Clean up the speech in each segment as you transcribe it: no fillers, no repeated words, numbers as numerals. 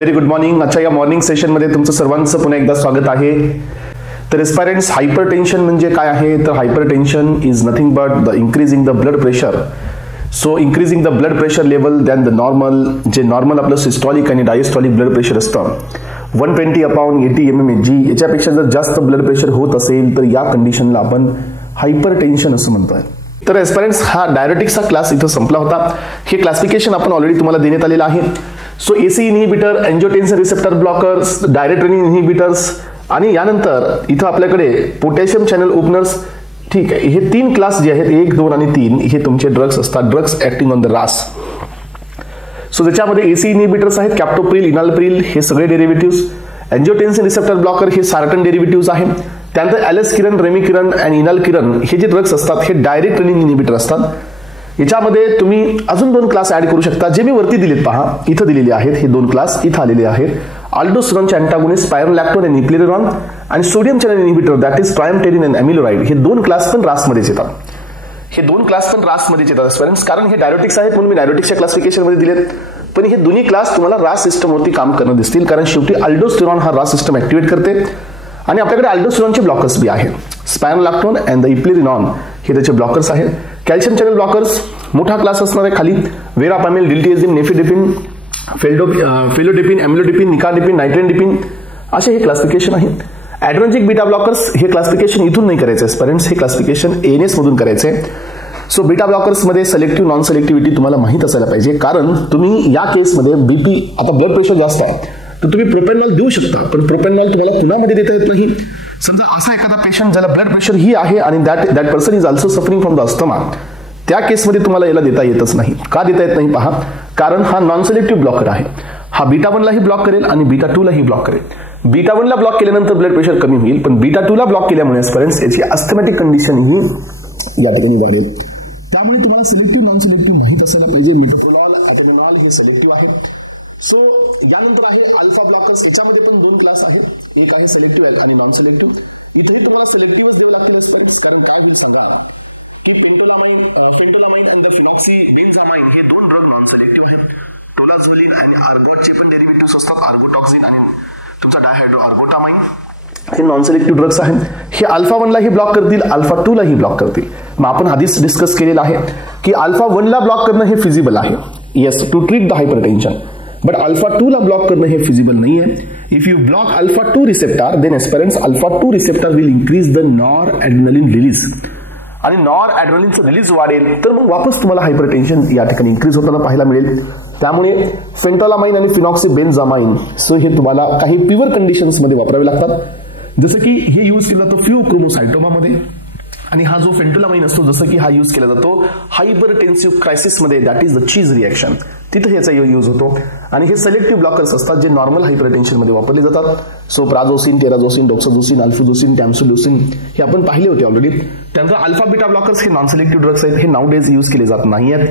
Very good morning. आजच्या या morning सेशनमध्ये तुमचं सर्वांचं पुन्हा एकदा स्वागत आहे. तर एस्पायरंट्स, हायपरटेन्शन म्हणजे काय आहे? तर hypertension is nothing but the increasing the blood pressure. So increasing the blood pressure level than the normal. जे नॉर्मल आपलं सिस्टॉलिक आणि डायस्टॉलिक ब्लड प्रेशर असतं 120/80 mmHg, याच्यापेक्षा जर जास्त ब्लड प्रेशर होत असेल तर या कंडिशनला आपण हायपरटेन्शन असं म्हणतोय. तर एस्पायरंट्स, हा डायरेटिक्सचा क्लास इथं संपला होता. हे क्लासिफिकेशन आपण ऑलरेडी तुम्हाला देण्यात आलेलं आहे. So ACE inhibitor, angiotensin receptor blockers, direct renin inhibitors आणि यानंतर इथं आपल्याकडे पोटॅशियम चॅनल ओपनर्स. ठीक आहे, हे 3 क्लास जे आहेत 1, 2 आणि 3 हे तुमचे ड्रग्स असतात, ड्रग्स ऍक्टिंग ऑन द रास. सो त्याच्यामध्ये एसी इनहिबिटर्स आहेत, कॅप्टोप्रिल, इनालप्रिल हे सगळे डेरिव्हेटिव्स. एंजियोटेन्सिन रिसेप्टर ब्लॉकर हे सार्टन डेरिव्हेटिव्स आहे. त्यानंतर ॲलेसकिरन, रेमिकिरन आणि इनालकिरन हे जे ड्रग्स असतात हे डायरेक्ट रेनिन इनहिबिटर असतात. याच्यामध्ये तुम्ही अजून 2 क्लास ऍड करू शकता, जे मी वरती दिलेत पहा, इथं दिलेले आहेत. हे 2 क्लास इथं आलेले आहेत. अल्डोस्टेरॉनचे अँटागोनिस्ट स्पायरोलॅक्टोन आणि इप्लेरॉन आणि sodium channel inhibitor that is triamterene आणि अॅमिलोराइड हे 2 क्लास पण रासमध्येच येतात. हे 2 क्लास पण रासमध्येच येतात स्टुडंट्स, कारण हे डायरेटिक्स आहेत म्हणून मी डायरेटिक्सच्या क्लासिफिकेशन मध्ये दिलेत. पण हे दोन्ही क्लास तुम्हाला रास सिस्टमवरती काम करणं दिसतील, कारण शेवटी अल्डोस्टेरॉन हा रास सिस्टम ऍक्टिव्हेट करते आणि आपल्याकडे अल्डोस्टेरॉनचे ब्लॉकर्स बी आहेत. स्पायरोलॅक्टोन अँड द इप्लेरिनॉन हे त्याचे ब्लॉकर्स आहेत. कॅल्शियम चॅनल ब्लॉकर्स मोठा क्लास असणार आहे खाली. वेरापामिल, डिल्टिएझिन, नेफिडेपिन, फेलोडेपिन, अॅमिलोडेपिन, निकाडेपिन, नायट्रेनडिपिन असे हे क्लासिफिकेशन आहे. ॲड्रेनर्जिक बीटा ब्लॉकर्स हे क्लासिफिकेशन इथून नाही करायचं स्टुडंट्स, हे क्लासिफिकेशन एएनएस मधून करायचे. सो बीटा ब्लॉकर्स मध्ये सिलेक्टिव्ह नॉन सिलेक्टिव्हिटी तुम्हाला माहित असायला पाहिजे, कारण तुम्ही या केसमध्ये बीपी, आता ब्लड प्रेशर जास्त आहे तर तुम्ही प्रोपेनॉल देऊ शकता, पण प्रोपेनॉल तुम्हाला पुन्हा देता येत नाही. समजा असा एखादा पेशंट ज्याला ब्लड प्रेशर ही आहे आणि that person is also suffering from the asthma, त्या केसमध्ये तुम्हाला याला देता येतच नाही. का देता येत नाही पहा, कारण हा नॉन सिलेक्टिव्ह ब्लॉकर आहे. हा बीटा 1 लाही ब्लॉक करेल आणि बीटा 2 लाही ब्लॉक करेल. बीटा 1 ला ब्लॉक केल्यानंतर ब्लड प्रेशर कमी होईल, पण बीटा 2 ला ब्लॉक केल्यामुळे स्टुडंट्स याची अस्थमॅटिक कंडिशन ही या ठिकाणी वाढेल. त्यामुळे तुम्हाला सिलेक्टिव्ह नॉन सिलेक्टिव्ह माहित असायला पाहिजे. मेटोप्रोलॉल, अटेनॉल हे सिलेक्टिव्ह आहे. सो यानंतर आहे अल्फा ब्लॉकर्स. याच्यामध्ये पण 2 क्लास आहे, एक आहे सिलेक्टिव्ह आणि नॉन सिलेक्टिव्ह. इथेही तुम्हाला सिलेक्टिव्हच द्यावं लागतील स्टुडंट्स, कारण काय होईल सांगा की फेंटोलामाइन आणि द फिनॉक्सीबेन्झामाइन हे 2 ड्रग नॉन सिलेक्टिव्ह आहेत. टोलाझोलिन आणि आर्गॉटचे पण डेरिव्हेटिव्स असतात, आर्गोटॉक्सिन आणि तुमचा डायहायड्रो आर्गोटामाइन हे नॉन सिलेक्टिव्ह ड्रग्स आहेत. हे अल्फा 1 लाही ब्लॉक करतील, अल्फा 2 लाही ब्लॉक करतील. मग आपण आधीच डिस्कस केलेलं आहे की अल्फा 1 ला ब्लॉक करणं हे फिजिबल आहे, yes, to treat the hypertension. But alpha 2 ला ब्लॉक करणं हे फिजिबल नाही आहे. If you block alpha 2 receptor then aspirants alpha 2 receptor will increase the nor adrenaline release आणि नॉर ॲड्रेनालिनचं रिलीज वाढेल तर मग वापस तुम्हाला हायपरटेन्शन या ठिकाणी इंक्रीज होताना पाहायला मिळेल. त्यामुळे फेंटोलामाइन आणि फिनॉक्सीबेन्झामाइन सो हे तुम्हाला काही प्युअर कंडिशन्स मध्ये वापरावे लागतात. जसं की हे यूज केलं जातं फ्यूक्रोमोसायटोमामध्ये, आणि हा जो फेंटोलामाइन असतो जसं की हा यूज केला जातो हायपरटेन्सिव्ह क्रायसिसमध्ये, that is the cheese reaction, तिथे ह्याचा यूज होतो. आणि हे सिलेक्टिव्ह ब्लॉकर्स असतात जे नॉर्मल हायपरटेन्शन मध्ये वापरले जातात. सो प्राझोसिन, टेराझोसिन, डॉक्साझोसिन, अल्फाझोसिन, टॅम्सोल्युसिन हे आपण पाहिले होते ऑलरेडी. त्यानंतर अल्फा बीटा ब्लॉकर्स हे नॉन सिलेक्टिव्ह ड्रग्स आहेत, हे नाउडेज यूज केले जात नाही आहेत.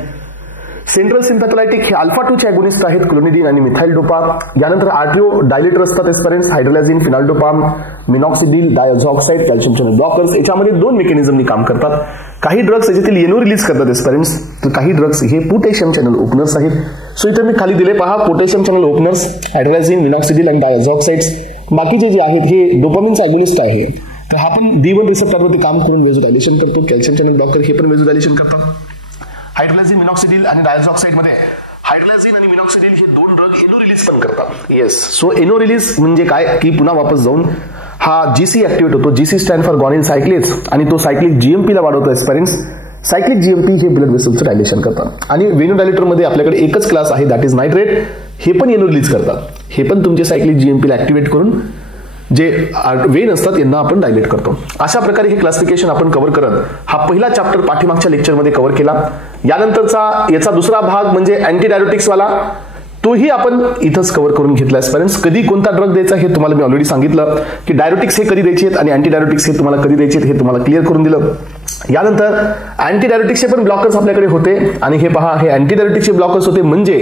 सेंट्रल सिंथॅथोलायटिक हे अल्फा 2 चे अगोनिस्ट आहेत, क्लोनिडिन आणि मिथाइल डोपा. यानंतर आर्टिओ डायलेटर असतात aspirants, hydralazine, fenoldopam, minoxidil, diazoxide, calcium channel blockers. याच्यामध्ये 2 मेकॅनिझमनी काम करतात. काही ड्रग्स याच्यातील एनो रिलीज करतात एस्पेरेंट्स, तर काही ड्रग्स हे पोटॅशियम चॅनल ओपनर्स आहेत. सो इथे मी खाली दिले पहा, potassium channel openers, hydralazine, minoxidil आणि डायझॉक्साइड्स. बाकीचे जे आहेत हे डोपामिनचा अगोनिस्ट आहे, तर हा पण D1 रिसेप्टरवरती काम करून वेझोडायलेशन करतो. कॅल्शियम चॅनल ब्लॉकर हे पण वेझोडायलेशन करतात. हायड्रोलाझिन, मिनॉक्सिडिल आणि डायझॉक्साइड मध्ये हायड्रोलाझिन आणि मिनॉक्सिडिल हे 2 ड्रग एनो रिलीज पण करतात. येस, सो एनो रिलीज म्हणजे काय की पुन्हा वापस जाऊन हा जीसी ऍक्टिव्हेट होतो. जीसी स्टँड फॉर गॉनिन सायक्लेज आणि तो सायक्लिक जीएमपी ला वाढवतो एस्पेरेंट्स. सायक्लिक जीएमपी हे ब्लड वेसल्सचं डायलेशन करतात. आणि वेनोडायलेटर मध्ये आपल्याकडे एकच क्लास आहे, दॅट इज नायट्रेट, हे पण एनो रिलीज करतात. हे पण तुमचे सायक्लिक जीएमपी ला ऍक्टिव्हेट करून जे वेन असतात यांना आपण डायलेट करतो. अशा प्रकारे हे क्लासिफिकेशन आपण कव्हर करत हा पहिला चॅप्टर पाठीमागच्या लेक्चरमध्ये कव्हर केला. यानंतरचा याचा दुसरा भाग म्हणजे अँटी डायरेटिक्स वाला, तोही आपण इथंच कव्हर करून घेतला. पेरेंट्स, कधी कोणता ड्रग द्यायचा हे तुम्हाला मी ऑलरेडी सांगितलं की डायरेटिक्स हे कधी द्यायचे आहेत आणि अँटी डायरेटिक्स हे तुम्हाला कधी द्यायचे हे तुम्हाला क्लिअर करून दिलं. यानंतर अँटी डायरेटिक्सचे पण ब्लॉकर्स आपल्याकडे होते आणि हे पहा, हे अँटी डायरेटिक्सचे ब्लॉकर्स होते म्हणजे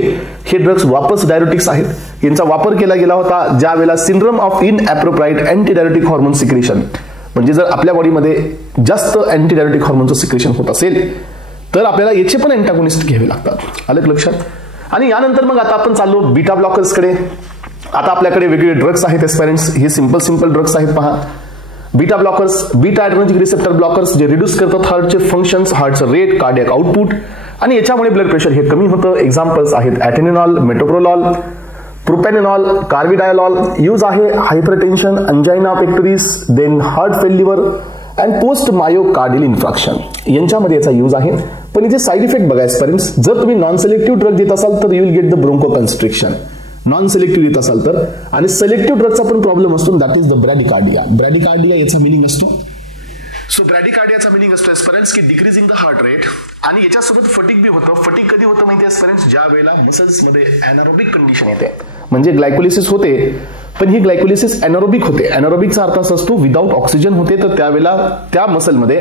हे ड्रग्स वापस डायरेटिक्स आहेत. यांचा वापर केला गेला होता ज्या वेळेला syndrome of inappropriate anti diuretic hormone secretion, म्हणजे जर आपल्या बॉडीमध्ये जास्त अँटी डायरेटिक हार्मोनचं सिक्रेशन होत असेल तर आपल्याला याचे पण अँटागोनिस्ट घ्यावे लागतात. आलं लक्षात? आणि यानंतर मग आता आपण चाललो बीटा ब्लॉकर्सकडे. आता आपल्याकडे वेगवेगळे ड्रग्स आहेत एस्पायरंट्स, हे सिंपल ड्रग्स आहेत पहा. Beta blockers, beta adrenergic receptor blockers जे रिड्यूस करतात हार्टचे फंक्शन्स, हार्टचं रेट, कार्डियक आउटपुट आणि याच्यामुळे ब्लड प्रेशर हे कमी होतं. एक्झाम्पल्स आहेत atenolol, metoprolol, propranolol, carvedilol. Use आहे hypertension, angina pectoris, then heart failure and post myocardial infarction यांच्यामध्ये याचा यूज आहे. पण याचे साईड इफेक्ट बघा एस्पायरंट्स, जर तुम्ही नॉन सिलेक्टिव्ह ड्रग देत असाल तर you will get the broncho constriction, non selective देत असाल तर. आणि सिलेक्टिव्ह ड्रगचा पण प्रॉब्लेम असतो, that is the bradycardia. Bradycardia याचा मिनिंग असतो, सो ब्रॅडिकार्डियाचा मिनिंग असतो एस्पायरंट्स की डिक्रीजिंग द हार्ट रेट. आणि याच्यासोबत फटीग बी होतं. फटीग कधी होतं माहिती एस्पायरंट्स, ज्या वेळेला मसल्समध्ये एनारोबिक कंडिशन येते, म्हणजे ग्लायकोलिसिस होते पण ही ग्लायकोलिसिस एनारोबिक होते. एनारोबिकचा अर्थ असा असतो विदाऊट ऑक्सिजन होते, तर त्यावेळेला त्या मसलमध्ये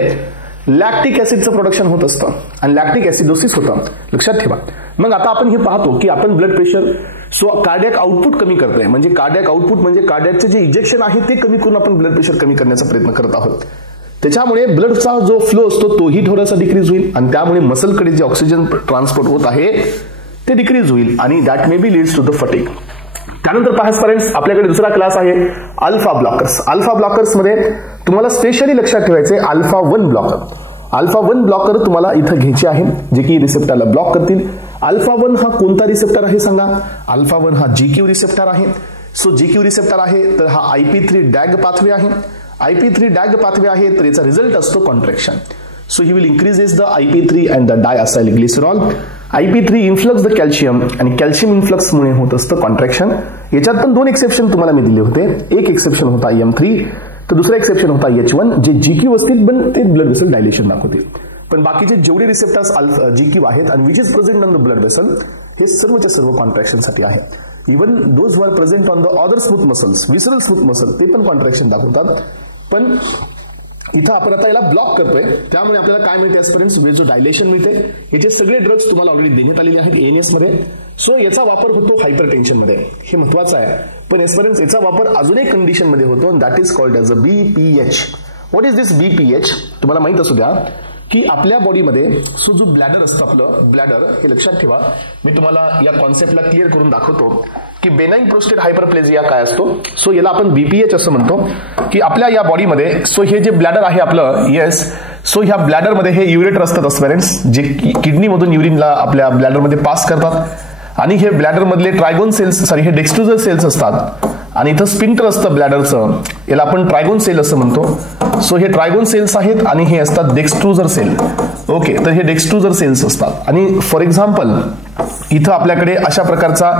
लॅक्टिक ऍसिडचं प्रोडक्शन होत असतं आणि लॅक्टिक ऍसिडोसिस होतं, लक्षात ठेवा. मग आता आपण हे पाहतो की आपण blood pressure so cardiac output कमी करतोय, म्हणजे कार्डियक आउटपुट म्हणजे कार्डियकचे जे इंजेक्शन आहे ते कमी करून आपण ब्लड प्रेशर कमी करण्याचा प्रयत्न करत आहोत. त्याच्यामुळे ब्लडचा जो फ्लो असतो तोही थोडासा डिक्रीज होईल आणि त्यामुळे मसलकडे जे ऑक्सिजन ट्रान्सपोर्ट होत आहे ते डिक्रीज होईल आणि that may be leads to the fatigue. त्यानंतर पहा फ्रेंड्स, आपल्याकडे दुसरा क्लास आहे अल्फा ब्लॉकर्स. अल्फा ब्लॉकर्स मध्ये तुम्हाला स्पेशली लक्षात ठेवायचे अल्फा 1 ब्लॉकर. अल्फा 1 ब्लॉकर तुम्हाला इथं घ्यायचे आहे जे की रिसेप्टरला ब्लॉक करतील. अल्फा 1 हा कोणता रिसेप्टर आहे सांगा? अल्फा 1 हा GQ रिसेप्टर आहे. सो GQ रिसेप्टर आहे तर हा IP3 डॅग पाथवे आहे. IP3 डॅग पाथवे आहे तर याचा रिझल्ट असतो contraction. So he will increases the IP3 and the diacyl glycerol. IP3 influx the calcium आणि कॅल्शियम इन्फ्लक्समुळे होत असतं कॉन्ट्रॅक्शन. याच्यात पण 2 एक्सेप्शन तुम्हाला मी दिले होते. एक एक्सेप्शन होता M3 तर दुसरा एक्सेप्शन होता H1 जे GQ असतील पण ते ब्लड वेसल डायलेशन दाखवतील. पण बाकीचे जेवढे रिसेप्टर्स GQ आहेत आणि which is present on the blood vessel हे सर्वच्या सर्व कॉन्ट्रॅक्शन साठी आहे. Even those were present on the other smooth muscles, विसरल स्मूथ मसल ते पण कॉन्ट्रॅक्शन दाखवतात. पण इथं आपण आता याला ब्लॉक करतोय त्यामुळे आपल्याला काय मिळते एस्पिरंट्स, जो डायलेशन मिळते. याचे सगळे ड्रग्स तुम्हाला ऑलरेडी देण्यात आलेले आहेत ANS मध्ये. सो याचा वापर होतो हायपरटेन्शन मध्ये, हे महत्वाचं आहे. पण एस्पिरंट्स याचा वापर अजून एक कंडिशन मध्ये होतो, that is called as a BPH. What is this BPH? तुम्हाला माहित असू द्या की आपल्या बॉडीमध्ये जो ब्लॅडर असतं, आपलं ब्लॅडर हे लक्षात ठेवा. मी तुम्हाला या कॉन्सेप्टला क्लिअर करून दाखवतो की बेनाइन प्रोस्टेट हायपरप्लेजिया काय असतो. सो याला आपण BPH असं म्हणतो की आपल्या या बॉडीमध्ये सो हे जे ब्लॅडर आहे आपलं, येस, सो ह्या ब्लॅडरमध्ये हे युरेटर असतात पेरेंट्स जे किडनी मधून युरिनला आपल्या ब्लॅडरमध्ये पास करतात आणि हे ब्लॅडर मधले ट्रायगोन सेल्स हे डेक्स्ट्रोजर सेल्स असतात आणि इथं स्पिंक्टर असतं ब्लॅडरचं, याला आपण ट्रायगोन सेल असं म्हणतो. सो हे ट्रायगोन सेल्स आहेत आणि हे असतात डेक्स्ट्रोजर सेल. ओके, तर हे डेक्स्ट्रोजर सेल्स असतात आणि फॉर एक्झाम्पल इथं आपल्याकडे अशा प्रकारचा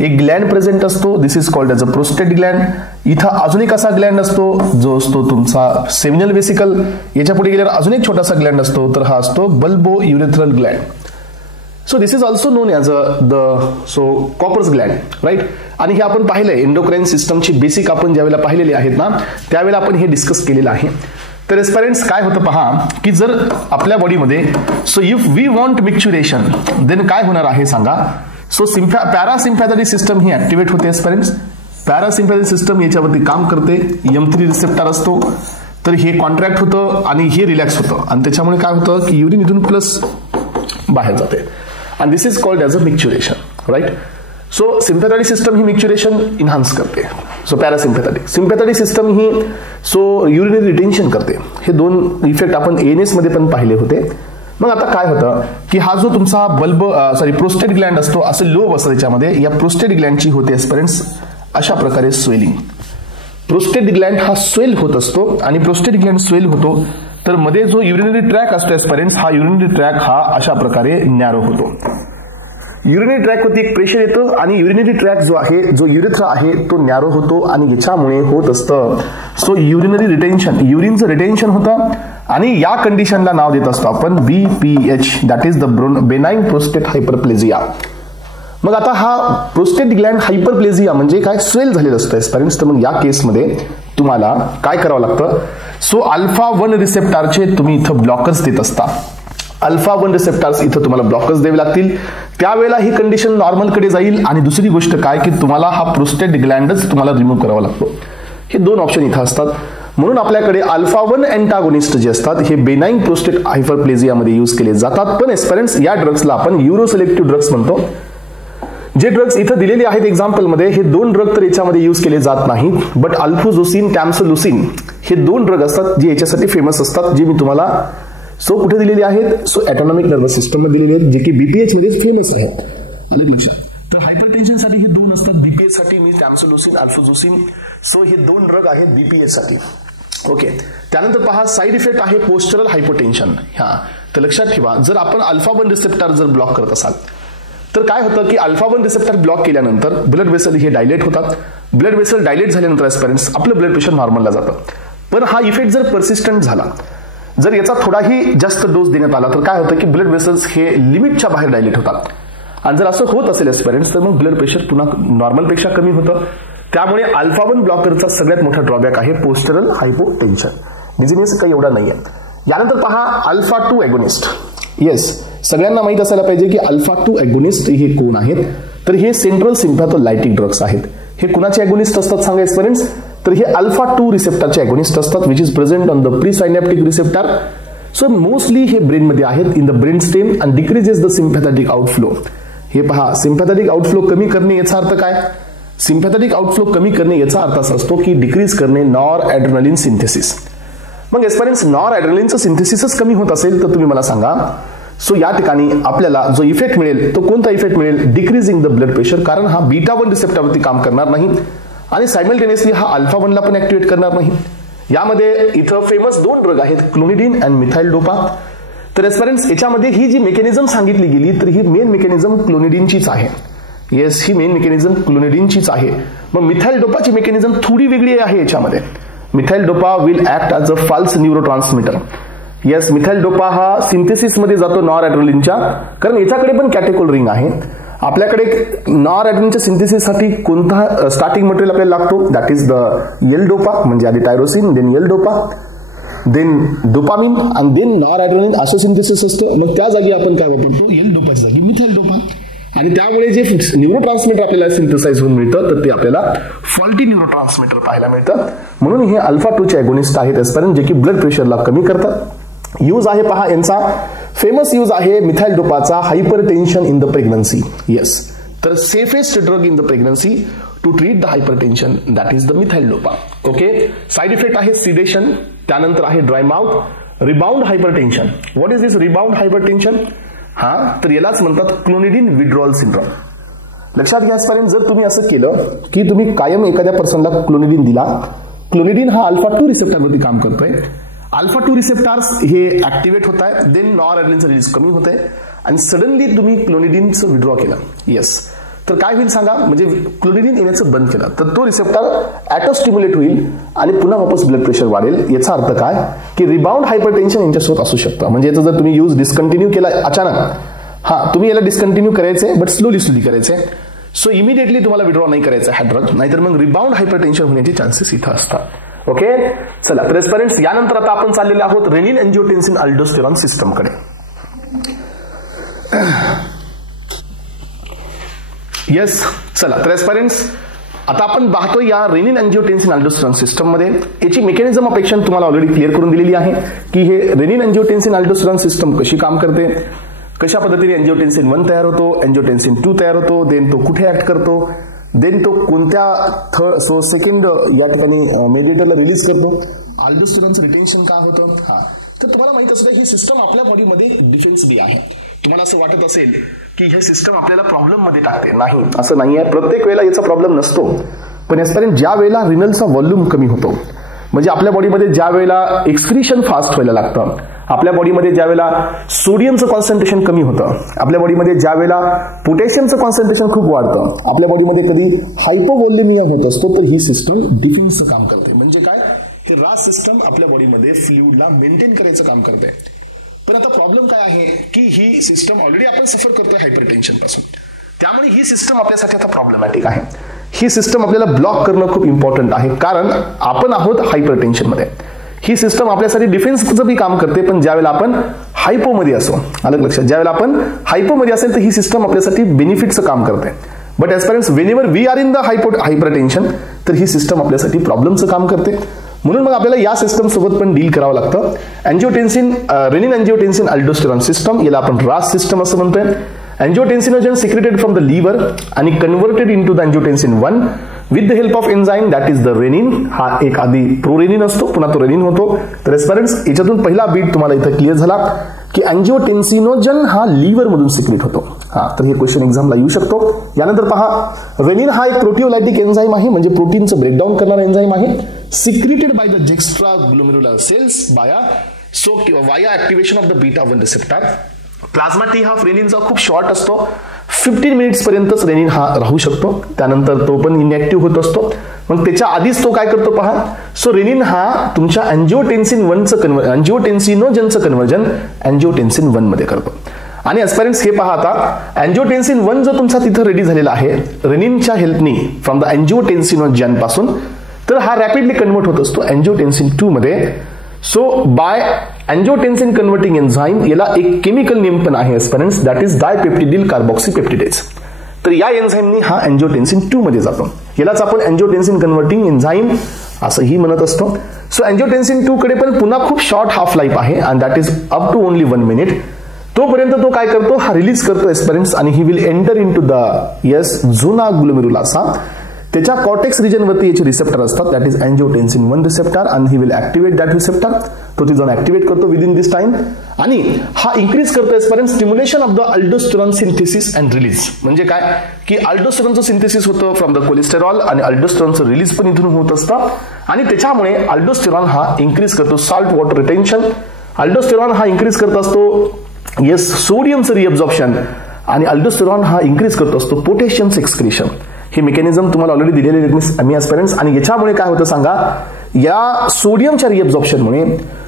एक ग्लँड प्रेझेंट असतो, this is called as a prostate gland. इथं अजून एक असा ग्लँड असतो जो असतो तुमचा सेमिनल वेसिकल. याच्या पुढे गेल्यावर अजून एक छोटासा ग्लँड असतो, तर हा असतो bulbo urethral gland. So this is also known as Cowper's gland, right. आणि हे आपण पाहिलंय एंडोक्राइन सिस्टमची बेसिक आपण ज्यावेळेला पाहिलेली आहेत ना त्यावेळेला आपण हे डिस्कस केलेलं आहे. तर एस्पिरंट्स काय होतं पहा की जर आपल्या बॉडीमध्ये so if we want micturition then काय होणार आहे सांगा. सो पॅरासिम्पॅथॅटिक सिस्टम ही ऍक्टिव्हेट होते एस्पिरंट्स. पॅरासिम्पॅथॅटिक सिस्टम याच्यावरती काम करते. M3 रिसेप्टर असतो तर हे कॉन्ट्रॅक्ट होतं आणि हे रिलॅक्स होतं आणि त्याच्यामुळे काय होतं की युरिन इथून प्लस बाहेर जाते आणि this is called as a micturition, right. So sympathetic system ही मिक्च्युरेशन इन्हान्स करते. सो पॅरासिम्पॅथॅटिक सिम्पॅथॅटिक सिस्टम ही सो युरिनरी रिटेन्शन करते. हे 2 इफेक्ट आपण ANS मध्ये पण पाहिले होते. मग आता काय होतं की हा जो तुमचा प्रोस्टेट ग्लँड असतो असं लोब असतं त्याच्यामध्ये, या प्रोस्टेट ग्लँडची होते एस्पिरंट्स अशा प्रकारे स्वेलिंग. प्रोस्टेट ग्लँड हा स्वेल होत असतो आणि प्रोस्टेट ग्लँड स्वेल होतो तर मध्ये जो युरिनरी ट्रॅक असतो एस्पिरंट्स, हा युरिनरी ट्रॅक हा अशा प्रकारे नॅरो होतो. युरिनरी ट्रॅक वरती एक प्रेशर येतं आणि युरिनरी ट्रॅक जो आहे, जो युरेथ्रा आहे तो नॅरो होतो आणि याच्यामुळे होत असतं सो युरिनरी रिटेन्शन, युरिनचं रिटेन्शन होतं आणि या कंडिशनला नाव देत असतो आपण BPH, that is the benign prostate hyperplasia. मग आता हा प्रोस्टेट ग्लँड हायपरप्लेजिया म्हणजे काय, स्वेल झालेलं असतं एस्पिरंट्स. तर मग या केसमध्ये तुम्हाला काय करावं लागतं, सो अल्फा 1 रिसेप्टरचे तुम्ही इथं ब्लॉकर्स देत असता. अल्फा 1 रिसेप्टर्स इथं तुम्हाला ब्लॉकर्स द्यावे लागतील. त्यावेळेला ही कंडिशन नॉर्मलकडे जाईल आणि दुसरी गोष्ट काय की तुम्हाला हा प्रोस्टेट ग्लँडच तुम्हाला रिमूव्ह करावा लागतो. हे 2 ऑप्शन इथं असतात. म्हणून आपल्याकडे अल्फा 1 अँटागोनिस्ट जे असतात हे बेनाइन प्रोस्टेट हायपरप्लेजियामध्ये यूज केले जातात. पण एस्पिरंट्स या ड्रग्सला आपण युरोसिलेक्टिव्ह ड्रग्स म्हणतो. जे ड्रग्स इथं दिलेले आहेत एक्झाम्पल मध्ये, हे 2 ड्रग तर याच्यामध्ये यूज केले जात नाहीत, बट अल्फोझोसिन, टॅम्सोलुसिन हे 2 ड्रग असतात जे याच्यासाठी फेमस असतात, जे मी तुम्हाला कुठे दिलेले आहेत, ऑटोनॉमिक नर्वस सिस्टम मध्ये दिलेले आहेत, जे की बीपीएच मध्ये फेमस आहेत. आलं लक्षात. तर हायपरटेन्शन साठी हे 2 असतात, बीपीएच साठी मी टॅम्सोलुसिन, अल्फोझोसिन. हे 2 ड्रग आहेत बीपीएच साठी. ओके. त्यानंतर पहा साइड इफेक्ट आहे पोस्टरल हायपोटेन्शन. तर लक्षात ठेवा, जर आपण अल्फा 1 रिसेप्टर जर ब्लॉक करत असाल तर काय होतं की अल्फा 1 रिसेप्टर ब्लॉक केल्यानंतर ब्लड वेसल हे डायलेट होतात. ब्लड वेसल डायलेट झाल्यानंतर ॲस्पिरंट्स आपलं ब्लड प्रेशर नॉर्मलला जातं. पण हा इफेक्ट जर परसिस्टंट झाला, जर याचा थोडाही जास्त डोस देण्यात आला तर काय होतं की ब्लड वेसल्स हे लिमिटच्या बाहेर डायलेट होतात. आणि जर असं होत असेल ॲस्पिरंट्स तर मग ब्लड प्रेशर पुन्हा नॉर्मलपेक्षा कमी होतं. त्यामुळे अल्फा 1 ब्लॉकरचा सगळ्यात मोठा ड्रॉबॅक आहे पोस्टरल हायपोटेन्शन. डिझिनेस काही एवढा नाहीये. यानंतर पहा अल्फा 2 ॲगोनिस्ट. येस, सगळ्यांना माहित असायला पाहिजे की अल्फा 2 ॲगोनिस्ट हे कोण आहेत. तर हे सेंट्रल सिम्पॅथोलायटिक ड्रग्स आहेत. हे कुणाचे ॲगोनिस्ट असतात सांगा एक्सपिरियन्स. तर हे अल्फा 2 रिसेप्टरचे ॲगोनिस्ट असतात, which is present on the presynaptic receptor. Mostly हे ब्रेन मध्ये आहेत, in the brain stem, and decreases the sympathetic outflow. हे पहा, सिम्पॅथॅटिक आउटफ्लो कमी करणे याचा अर्थ काय? सिम्पॅथॅटिक आउटफ्लो कमी करणे याचा अर्थ असा असतो की डिक्रीज करणे नॉर ॲड्रेनालिन सिंथेसिस. मग एक्सपिरियन्स नॉर ॲड्रेनालिनचं सिंथेसिसच कमी होत असेल तर तुम्ही मला सांगा. या ठिकाणी आपल्याला जो इफेक्ट मिळेल तो कोणता इफेक्ट मिळेल? डिक्रीजिंग द ब्लड प्रेशर, कारण हा बीटा 1 रिसेप्टरवरती काम करणार नाही आणि सायमल्टेनियसली हा अल्फा 1 ला पण ऍक्टिव्हेट करणार नाही. यामध्ये इथं फेमस 2 ड्रग आहेत, क्लोनिडीन अँड मिथाइल डोपा. तर एक्सपिरियन्स याच्यामध्ये ही जी मेकॅनिझम सांगितली गेली तर ही मेन मेकॅनिझम क्लोनिडीनचीच आहे. येस, ही मेन मेकॅनिझम क्लोनिडीनचीच आहे. मग मिथाइल डोपाची मेकॅनिझम थोडी वेगळी आहे याच्यामध्ये. Methyl dopa will act as a false neurotransmitter. Yes, methyl dopa हा सिंथेसिस मध्ये जातो नॉर ॲड्रेनालिनच्या, कारण याच्याकडे पण कॅटेकोल रिंग आहे. आपल्याकडे नॉर ॲड्रेनालिनच्या सिंथेसिससाठी कोणता स्टार्टिंग मटेरियल आपल्याला लागतो? That is the L dopa, म्हणजे आधी tyrosine, then L dopa, then dopamine आणि देन नॉर ॲड्रेनालिन असं सिंथेसिस असतं. मग त्या जागी आपण काय वापरतो? एल डोपाच्या जागी मिथाइल डोपा. आणि त्यामुळे जे न्यूरोट्रान्समीटर आपल्याला सिंथेसाइज होऊन मिळतं तर ते आपल्याला फॉल्टी न्यूरोट्रान्समीटर पाहायला मिळतं. म्हणून हे अल्फा 2 चे ॲगोनिस्ट आहेत एस्पिरिन, जे की ब्लड प्रेशरला कमी करतात. यूज आहे पहा यांचा, फेमस यूज आहे मिथाइल डोपाचा hypertension in the pregnancy. Yes, तर safest drug in the pregnancy to treat the hypertension that is the methyl dopa. Okay. Side effect आहे सिडेशन, त्यानंतर आहे dry mouth, rebound hypertension. What is this rebound hypertension? तर यालाच म्हणतात clonidine withdrawal syndrome. लक्षात घ्या aspirin, जर तुम्ही असं केलं की तुम्ही कायम एखाद्या पर्सनला क्लोनिडीन दिला, क्लोनिडीन हा अल्फा 2 रिसेप्टरवरती काम करतोय. अल्फा 2 रिसेप्टर्स हे ऍक्टिव्हेट होत आहे, देन नॉर ॲड्रेनालिनचं रिलीज कमी होत आहे आणि सडनली तुम्ही क्लोनिडीनचं विड्रॉ केलं. येस, तर काय होईल सांगा? म्हणजे क्लोनिडीन येण्याचं बंद केलं तर तो रिसेप्टर ॲटोस्टिम्युलेट होईल आणि पुन्हा वापस ब्लड प्रेशर वाढेल. याचा अर्थ काय की रिबाउंड हायपरटेन्शन यांच्यासोबत असू शकतं. म्हणजे याचा जर तुम्ही यूज डिस्कंटिन्यू केला अचानक, तुम्ही याला डिस्कंटिन्यू करायचे बट स्लोली करायचे. इमिडिएटली तुम्हाला विड्रॉ नाही करायचा हा ड्रग, नाहीतर मग रिबाउंड हायपरटेन्शन होण्याचे चान्सेस इथं असतात. ओके. चला, तर एस्पिरंट्स यानंतर आता आपण चाललेले आहोत रेनिन एंजिओटेन्सिन अल्डोस्टेरॉन सिस्टम कडे. येस, चला तर एस्पिरंट्स आता आपण पाहतो या रेनिन एंजिओटेन्सिन अल्डोस्टेरॉन सिस्टम मध्ये. याची मेकॅनिझम ऑफ ऍक्शन तुम्हाला ऑलरेडी क्लिअर करून दिलेली आहे की हे रेनिन एंजिओटेन्सिन अल्डोस्टेरॉन सिस्टम कशी काम करते, कशा पद्धतीने एंजिओटेन्सिन 1 तयार होतो, एंजिओटेन्सिन 2 तयार होतो, देन तो कुठे ऍक्ट करतो, देन तो कोणत्या सेकंड या ठिकाणी मेडिएटरला रिलीज करतो, अल्डोस्टेरॉनचं रिटेन्शन काय होतं. तर तुम्हाला माहित असतं ही सिस्टम आपल्या बॉडीमध्ये डिफेन्स बी आहे. तुम्हाला असं वाटत असेल की हे सिस्टम आपल्याला प्रॉब्लेम मध्ये टाकते, नाही असं नाहीये. प्रत्येक वेळेला याचा प्रॉब्लेम नसतो, पण यापर्यंत ज्या वेळेला रिनलचा व्हॉल्यूम कमी होतो, म्हणजे आपल्या बॉडीमध्ये ज्या वेळेला एक्सक्रीशन फास्ट व्हायला लागतं, आपल्या बॉडीमध्ये ज्या वेळेला सोडियमचं कॉन्सन्ट्रेशन कमी होतं, आपल्या बॉडीमध्ये ज्या वेळेला पोटॅशियमचं कॉन्सन्ट्रेशन खूप वाढतं, आपल्या बॉडीमध्ये कधी हायपोव्हॉल्युमिया होत असतो, तर ही सिस्टम डिफेन्सचं काम करते. म्हणजे काय, हे रास सिस्टम आपल्या बॉडीमध्ये फ्लुइडला मेंटेन करायचं काम करते. पण आता प्रॉब्लेम काय आहे की ही सिस्टम ऑलरेडी आपण सफर करतोय हायपरटेन्शन पासून, त्यामुळे ही सिस्टम आपल्यासाठी आता प्रॉब्लेमॅटिक आहे. ही सिस्टम आपल्याला ब्लॉक करणं खूप इम्पॉर्टंट आहे, कारण आपण आहोत हायपरटेन्शन मध्ये. ही सिस्टम आपल्यासाठी डिफेन्सचं बी काम करते, पण ज्यावेळेला आपण हायपोमध्ये असो, आलं लक्षात, ज्यावेळेला आपण हायपोमध्ये असेल तर ही सिस्टम आपल्यासाठी बेनिफिटचं काम करते. But as parents whenever we are in the hypertension, तर ही सिस्टम आपल्यासाठी प्रॉब्लेमचं काम करते. म्हणून मग आपल्याला या सिस्टम सोबत पण डील करावं लागतं. एंजिओटेन्सिन रेनिन एंजिओटेन्सिन अल्डोस्टेरॉन सिस्टम, याला आपण रास सिस्टम असं म्हणतोय. Angiotensinogen secreted from the liver आणि converted into the angiotensin 1 with the help of enzyme that is the renin. हा एक आधी प्रोरेनिन असतो, पुन्हा तो रेनिन होतो. तर एस्पिरंट्स याच्यातून पहिला बीट तुम्हाला इथं क्लिअर झाला की अँजिओटेन्सिनोजन हा लिव्हर मधून सिक्रेट होतो. तर हे क्वेश्चन एक्झामला येऊ शकतो. यानंतर पहा, रेनिन हा एक प्रोटिओलायटिक एन्झाईम आहे, म्हणजे प्रोटीनचं ब्रेकडाऊन करणारा एन्झाईम आहे, secreted by the extra glomerular cells via activation of the beta 1 receptor. Plasma T हा रेनिनचा खूप शॉर्ट असतो, 15 मिनिट्स पर्यंतच रेनिन हा राहू शकतो, त्यानंतर तो पण इनएक्टिव्ह होत असतो. मग त्याच्या आधीच तो काय करतो पहा. सो रेनिन हा तुमच्या अँजिओटेन्सिन 1चं अँजिओटेन्सिनोजनचं कन्व्हर्जन अँजिओटेन्सिन 1 मध्ये करतो. आणि एस्पिरंट्स हे पहा, आता अँजिओटेन्सिन 1 जो तुमचा तिथं रेडी झालेला आहे रेनिनच्या हेल्पनी फ्रॉम द अँजिओटेन्सिनोजन पासून, तर हा रॅपिडली कन्वर्ट होत असतो अँजिओटेन्सिन 2 मध्ये. सो बाय अँजिओटेन्सिन कन्व्हर्टिंग एन्झाईम, याला एक केमिकल नेम पण आहे एस्पिरंट्स, दॅट इज डायपेप्टिडिल कार्बॉक्सीपेप्टिडेज. तर या एन्झाईमनी हा अँजिओटेन्सिन 2 मध्ये जातो. यालाच आपण अँजिओटेन्सिन कन्व्हर्टिंग एन्झाईम असंही म्हणत असतो. सो अँजिओटेन्सिन 2 कडे पण पुन्हा खूप शॉर्ट हाफ लाईफ आहे and that is up to only 1 minute. तोपर्यंत तो काय करतो, हा रिलीज करतो एस्पिरंट्स आणि he will enter in to the zona glomerulosa. त्याच्या कॉर्टेक्स रिजन वरती याचे रिसेप्टर असतात, that is angiotensin 1 receptor and he will activate that receptor. तो ती जाऊन ऍक्टिव्हेट करतो विद इन दिस टाइम आणि हा इन्क्रीज करतो aspirants stimulation of the aldosterone synthesis and release. म्हणजे काय की अल्डोस्टेरॉनचं सिंथेसिस होतं फ्रॉम द कोलेस्टेरॉल आणि अल्डोस्टेरॉनचं रिलीज पण इथून होत असतं आणि त्याच्यामुळे अल्डोस्टेरॉन हा इन्क्रीज करतो सॉल्ट वॉटर रिटेन्शन. अल्डोस्टेरॉन हा इन्क्रीज करत असतो सोडियमचं रिअब्झॉर्प्शन आणि अल्डोस्टेरॉन हा इन्क्रीज करत असतो पोटॅशियमचं एक्सक्रिशन. हे मेकॅनिझम तुम्हाला ऑलरेडी दिलेले मी एस्पिरंट्स. आणि याच्यामुळे काय होतं सांगा, या सोडियमच्या रिअब्झॉर्प्शनमुळे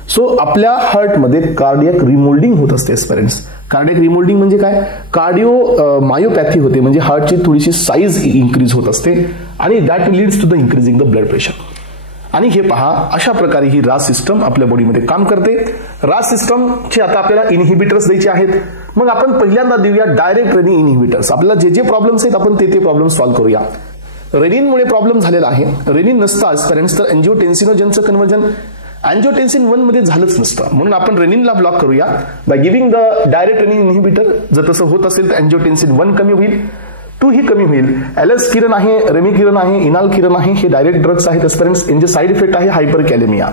सो आपल्या हार्टमध्ये कार्डियक रिमोल्डिंग होत असते एस्पिरंट्स. कार्डियक रिमोल्डिंग म्हणजे काय, कार्डिओ मायोपॅथी होते, म्हणजे हार्टची थोडीशी साईज इन्क्रीज होत असते आणि that leads to the increasing the blood pressure. आणि हे पहा, अशा प्रकारे ही रास सिस्टम आपल्या बॉडीमध्ये काम करते. रास सिस्टमचे आता आपल्याला इनहिबिटर्स द्यायचे आहेत. मग आपण पहिल्यांदा देऊया डायरेक्ट रेनिन इनहिबिटर्स. आपल्याला जे जे प्रॉब्लेम्स आहेत आपण ते प्रॉब्लेम सॉल्व्ह करूया. रेनिनमुळे प्रॉब्लेम झालेला आहे, रेनिन नसतं आजपर्यंत, तर अँजिओटेन्सिनोजनचं कन्व्हर्जन अँजिओटेन्सिन 1 मध्ये झालंच नसतं, म्हणून आपण रेनिनला ब्लॉक करूया by giving the direct renin inhibitor. जर तसं होत असेल तर अँजिओटेन्सिन 1 कमी होईल, 2 ही कमी होईल. एलएस किरण आहे, रेमी किरण आहे, इनाल किरण आहे, हे डायरेक्ट ड्रग्स आहेत एस्पिरंट्स. यांचे साईड इफेक्ट आहे हायपरकॅलेमिया.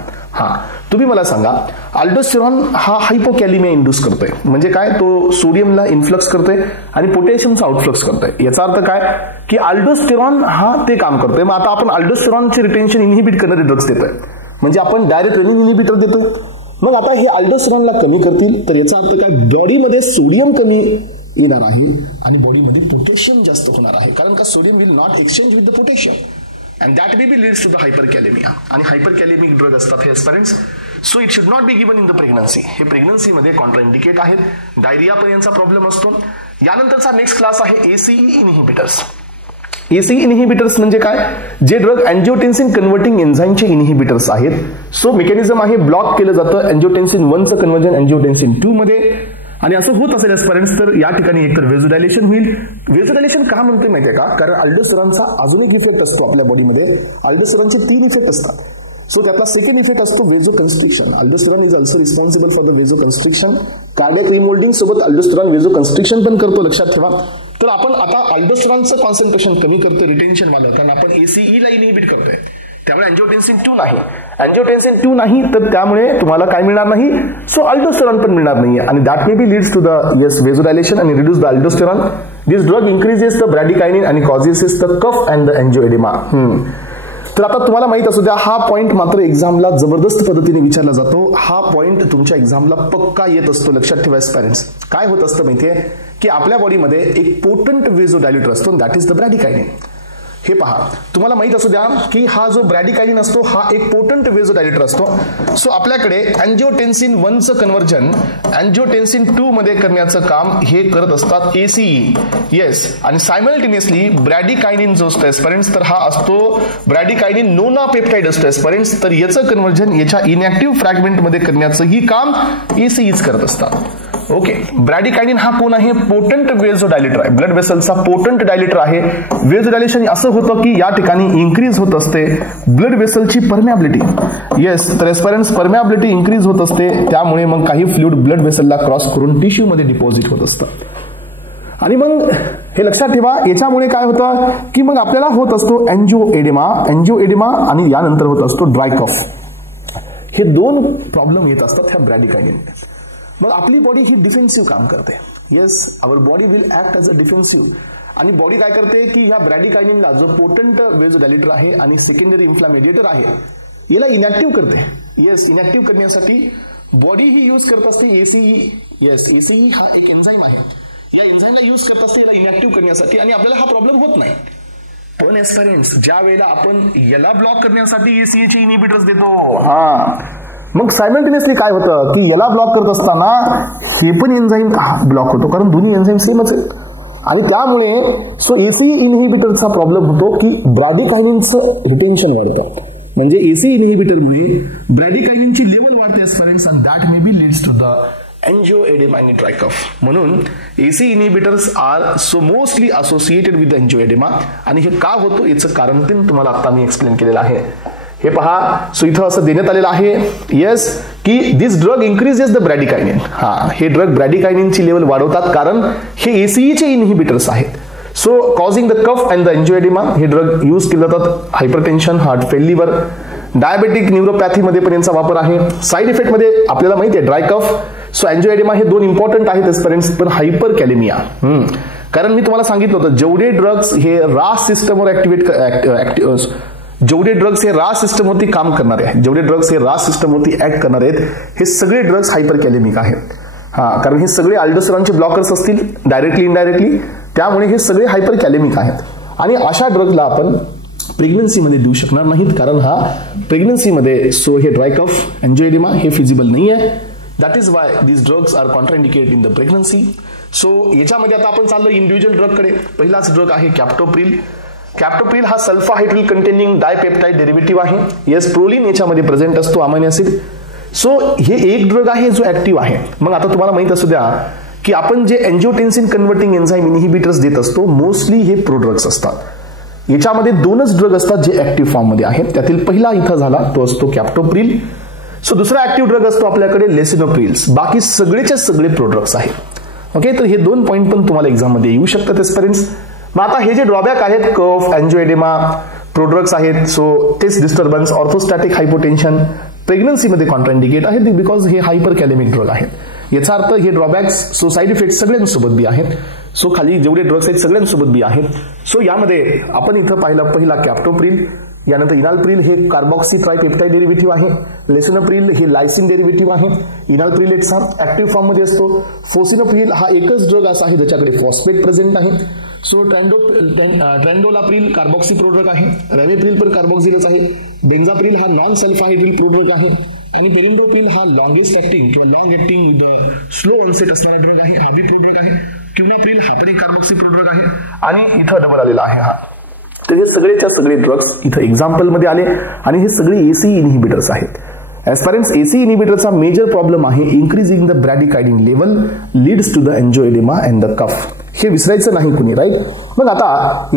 तुम्ही मला सांगा, अल्डोस्टेरॉन हा हायपोकॅलेमिया इंड्यूस करतोय, म्हणजे काय, तो सोडियमला इन्फ्लक्स करतोय आणि पोटॅशियमचा आउटफ्लक्स करतोय. याचा अर्थ काय की अल्डोस्टेरॉन हा ते काम करतोय. मग आता आपण अल्डोस्टेरॉनचे रिटेन्शन इनहिबिट करणारे ड्रग्स देतोय, म्हणजे आपण डायरेक्ट रेनिन इनहिबिटर देतोय. मग आता हे अल्डोस्टेरॉनला कमी करतील, तर याचा अर्थ काय, बॉडीमध्ये सोडियम कमी येणार आहे आणि बॉडीमध्ये पोटॅशियम जास्त होणार आहे, कारण का sodium will not exchange with the potassium and that may be leads to the hyperkalemia. आणि हायपरकॅलेमिक ड्रग असतात हे aspirants. So it should not be given in the pregnancy. हे प्रेग्नन्सीमध्ये कॉन्ट्राइंडिकेट आहेत. डायरिया पण यांचा प्रॉब्लेम असतो. यानंतरचा नेक्स्ट क्लास आहे एसीई इनहिबिटर्स. एसीई इनहिबिटर्स म्हणजे काय, जे ड्रग अँजिओटेन्सिन कन्व्हर्टिंग एन्झाईमचे इनहिबिटर्स आहेत. सो मेकॅनिझम आहे, ब्लॉक केलं जातं अँजिओटेन्सिन 1चं कन्व्हर्जन अँजिओटेन्सिन 2 मध्ये. आणि असं होत असेल एस्पिरंट्स तर या ठिकाणी एकतर वेझोडायलेशन होईल. वेझोडायलेशन का म्हणतोय माहितीये का, कारण अल्डोस्टेरॉनचा अजून एक इफेक्ट असतो आपल्या बॉडीमध्ये. अल्डोस्टेरॉनचे 3 इफेक्ट असतात. सो त्यातला सेकंड इफेक्ट असतो vaso constriction. Aldosterone is also responsible for the vaso constriction. Cardiac remodelling सोबत अल्डोस्टेरॉन वेझो कन्स्ट्रिक्शन पण करतो, लक्षात ठेवा. तर आपण आता अल्डोस्टेरॉनचं कॉन्सन्ट्रेशन कमी करतो रिटेन्शन वाला, कारण आपण एसीई ला इनहिबिट करतोय. त्यामुळे अँजिओटेन्सिन 2 नाही. अँजिओटेन्सिन 2 नाही तर त्यामुळे तुम्हाला काय मिळणार नाही, सो अल्डोस्टेरॉन पण मिळणार नाही. आणि that may be leads to the vasodilation आणि reduce the aldosterone. This drug increases the bradykinin आणि causes the cough and the angioedema. तर आता तुम्हाला माहित असू द्या, हा पॉइंट मात्र एक्झामला जबरदस्त पद्धतीने विचारला जातो. हा पॉइंट तुमच्या एक्झामला पक्का येत असतो, लक्षात ठेवा पेरेंट्स. काय होत असतं माहितीये की आपल्या बॉडीमध्ये एक पोटंट वेझोडायलेटर असतो, दॅट इज द ब्रॅडिकायनिन. हे पहा, तुम्हाला माहित असू द्या की हा जो ब्रॅडिकायनिन असतो हा एक पोटंट वेझोडायलेटर असतो. सो आपल्याकडे अँजिओटेन्सिन 1चं कन्व्हर्जन अँजिओटेन्सिन 2 मध्ये करण्याचं काम हे करत असतात एसीई. येस, आणि सायमल्टेनियसली ब्रॅडिकायनिन जो असतो एस्पिरंट्स, तर हा असतो ब्रॅडिकायनिन नोनापेप्टाइड असतो एस्पिरंट्स. तर याचं कन्व्हर्जन याच्या इनॅक्टिव्ह फ्रॅगमेंटमध्ये करण्याचंही काम एसीईच करत असतात. ओके, ब्रॅडिकायनिन हा कोण आहे, पोटंट वेझोडायलेटर आहे, ब्लड वेसलचा पोटंट डायलेटर आहे. वेझोडायलेशन असं होतं की या ठिकाणी इन्क्रीज होत असते ब्लड वेसलची परमियाबिलिटी. येस, तर एस्पिरंट्स परमियाबिलिटी इन्क्रीज होत असते, त्यामुळे मग काही फ्लुइड ब्लड वेसलला क्रॉस करून टिश्यू मध्ये डिपॉझिट होत असतं. आणि मग हे लक्षात ठेवा, याच्यामुळे काय होतं की मग आपल्याला होत असतो एंजिओएडेमा आणि यानंतर होत असतो ड्राय कफ. हे दोन प्रॉब्लेम येत असतात ह्या ब्रॅडिकायनिन. मग आपली बॉडी ही डिफेन्सिव्ह काम करते. Yes, our body will act as a defensive. आणि बॉडी काय करते की ह्या ब्रॅडिकायनिनला जो पोटंट वेझोडायलेटर आहे आणि सेकंडरी इन्फ्लामेडिएटर आहे याला इनॅक्टिव्ह करते. येस, इनॅक्टिव्ह करण्यासाठी बॉडी ही यूज करत असते एसीई. येस, एसीई हा एक एन्झाईम आहे. या एन्झाईमला यूज करत असते याला इनॅक्टिव्ह करण्यासाठी आणि आपल्याला हा प्रॉब्लेम होत नाही. पण एस्पिरंट्स, ज्या वेळेला आपण याला ब्लॉक करण्यासाठी एसीईचे इनिबिटर्स देतो, मग सायमल्टेनियसली काय होतं की याला ब्लॉक करत असताना हे पण एन्झाईम ब्लॉक होतो, कारण दोन्ही एन्झाईम सेमच आहेत. आणि त्यामुळे एसीई इनहिबिटरचा प्रॉब्लेम होतो की ब्रॅडिकायनिनचं रिटेन्शन वाढतं. म्हणजे एसी इनहिबिटरमुळे ब्रॅडिकायनिनची लेवल वाढते aspirants, and that may be leads to the angioedema आणि ड्राय कफ. म्हणून AC inhibitors are so mostly associated with angioedema. आणि हे का होतं याचं कारण पण तुम्हाला आता मी एक्सप्लेन केलेलं आहे. हे पहा, सो इथं असं देण्यात आलेलं आहे येस की this drug increases the bradykinin. हे ड्रग ब्रॅडिकायनिनची लेवल वाढवतात कारण हे एसीईचे इनहिबिटर्स आहेत. So causing the cough and the angioedema. हे ड्रग यूज केले जातात हायपरटेन्शन, हार्ट फेल्युअर, डायबेटिक न्यूरोपॅथीमध्ये पण यांचा वापर आहे. साईड इफेक्टमध्ये आपल्याला माहिती आहे ड्राय कफ, सो एंजिओएडेमा हे दोन इम्पॉर्टंट आहेत एस्पिरंट्स. पण हायपर कॅलेमिया, कारण मी तुम्हाला सांगितलं होतं जेवढे ड्रग्स हे रास सिस्टमवर जेवढे ड्रग्स हे रास सिस्टमवरती काम करणारे आहेत, जेवढे ड्रग्स हे रास सिस्टमवरती ऍक्ट करणारे आहेत, हे सगळे ड्रग्स हायपर कॅलेमिक आहेत. कारण हे सगळे अल्डोस्टेरॉनचे ब्लॉकर्स असतील डायरेक्टली इनडायरेक्टली, त्यामुळे हे सगळे हायपर कॅलेमिक आहेत. आणि अशा ड्रग्सला आपण प्रेग्नन्सीमध्ये देऊ शकणार नाहीत, कारण हा प्रेग्नन्सीमध्ये हे ड्राय कफ, एंजिओएडेमा हे फिजिबल नाही आहे. That is why these drugs are contraindicated in the pregnancy. So याच्यामध्ये आता आपण चाललो इंडिव्हिज्युअल ड्रगकडे. पहिलाच ड्रग आहे कॅप्टोप्रिल. कॅप्टोप्रिल हा सल्फा हायड्रिल कंटेनिंग डायपेप्टाइड डेरिव्हेटिव्ह आहे. येस, प्रोलिन याच्यामध्ये प्रेझेंट असतो, अमायनो ऍसिड. सो हे एक ड्रग आहे जो ऍक्टिव्ह आहे. मग आता तुम्हाला माहित असू द्या की आपण जे एंजिओटेन्सिन कन्व्हर्टिंग एन्झाईम इनहिबिटर्स देत असतो, मोस्टली हे प्रोड्रग्स असतात. याच्यामध्ये दोनच ड्रग असतात जे ऍक्टिव्ह फॉर्म मध्ये आहेत. त्यातील पहिला इथं झाला तो असतो कॅप्टोप्रिल. सो दुसरा ऍक्टिव्ह ड्रग असतो आपल्याकडे लेसिनोप्रिल्स. बाकी सगळेच्या सगळे प्रोड्रग्स आहेत. ओके, तर हे दोन पॉईंट पण तुम्हाला एक्झाम मध्ये येऊ शकतात एस्पिरंट्स. मग आता हे जे ड्रॉबॅक आहेत, कफ, एंजिओएडेमा, प्रोड्रग्स आहेत, so test disturbance, orthostatic hypotension प्रेग्नन्सीमध्ये कॉन्ट्राइंडिकेट आहेत बिकॉज हे हायपर कॅलेमिक ड्रग आहेत. याचा अर्थ हे ड्रॉबॅक्स साईड इफेक्ट सगळ्यांसोबत बी आहेत. सो खाली जेवढे ड्रग्स आहेत सगळ्यांसोबत बी आहेत. सो यामध्ये आपण इथं पाहिलं, पहिला कॅप्टोप्रिल, यानंतर इनालप्रिल हे कार्बॉक्सी ट्रायपेप्टाइड डेरिव्हेटिव्ह आहे. लेसिनोप्रिल हे लायसिन डेरिव्हेटिव्ह आहे. इनालप्रिल एक ऍक्टिव्ह फॉर्म मध्ये असतो. फोसिनोप्रिल हा एकच ड्रग असा आहे ज्याच्याकडे फॉस्फेट प्रेझेंट आहे. सो ट्रॅन्डोलाप्रिल कार्बॉक्सी प्रोड्रग आहे. रॅमेप्रिल पण कार्बॉक्सिलच आहे. बेन्झाप्रिल हा नॉन सल्फाहायड्रिल प्रोड्रग आहे. आणि पेरिंडोप्रिल हा लॉंगेस्ट ऍक्टिंग किंवा long acting with slow onset असणारा ड्रग आहे. हा बी प्रोड्रग आहे. क्युनाप्रिल हा पण एक कार्बॉक्सी प्रोड्रग आहे. आणि इथं डबल आलेला आहे हा. तर हे सगळेच्या सगळे ड्रग्स इथं एक्झाम्पल मध्ये आले आणि हे सगळे एसी इनहिबिटर्स आहेत. एस्पिरंट्स, एसी इनहिबिटरचा मेजर प्रॉब्लेम आहे increasing the bradykinin level leads to the angioedema and the cough. हे विसरायचं नाही कुणी, राईट. मग आता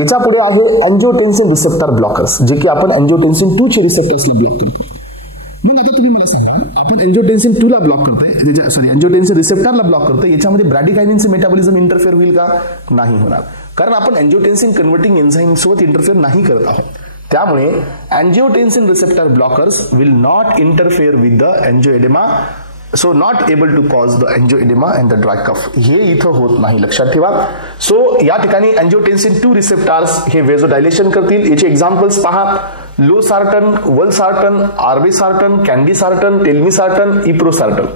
याच्या पुढे आहे एंजिओटेन्सिन रिसेप्टर ब्लॉकर्स, जे की आपण एंजिओटेन्सिन 2 चे रिसेप्टर्स ब्लॉक करतो. आपण एंजिओटेन्सिन 2 ला ब्लॉक करतोय, सॉरी एंजिओटेन्सिन रिसेप्टरला ब्लॉक करतोय. याच्यामध्ये ब्रॅडिकायनिनचे मेटाबॉलिझम इंटरफेअर होईल का? नाही होणार, कारण आपण एंजिओटेन्सिन कन्व्हर्टिंग एन्झाईम सोबत इंटरफेअर नाही करत आहोत. त्यामुळे angiotensin receptor blockers will not interfere with the angioedema, so not able to cause the angioedema and the dry cough. हे इथं होत नाही, लक्षात ठेवा. सो या ठिकाणी एंजिओटेन्सिन 2 रिसेप्टर्स हे वेझोडायलेशन करतील. याचे एक्झाम्पल्स पहा: लोसार्टन, वलसार्टन, आर्बेसार्टन, कॅन्डीसार्टन, टेल्मीसार्टन, इप्रोसार्टन.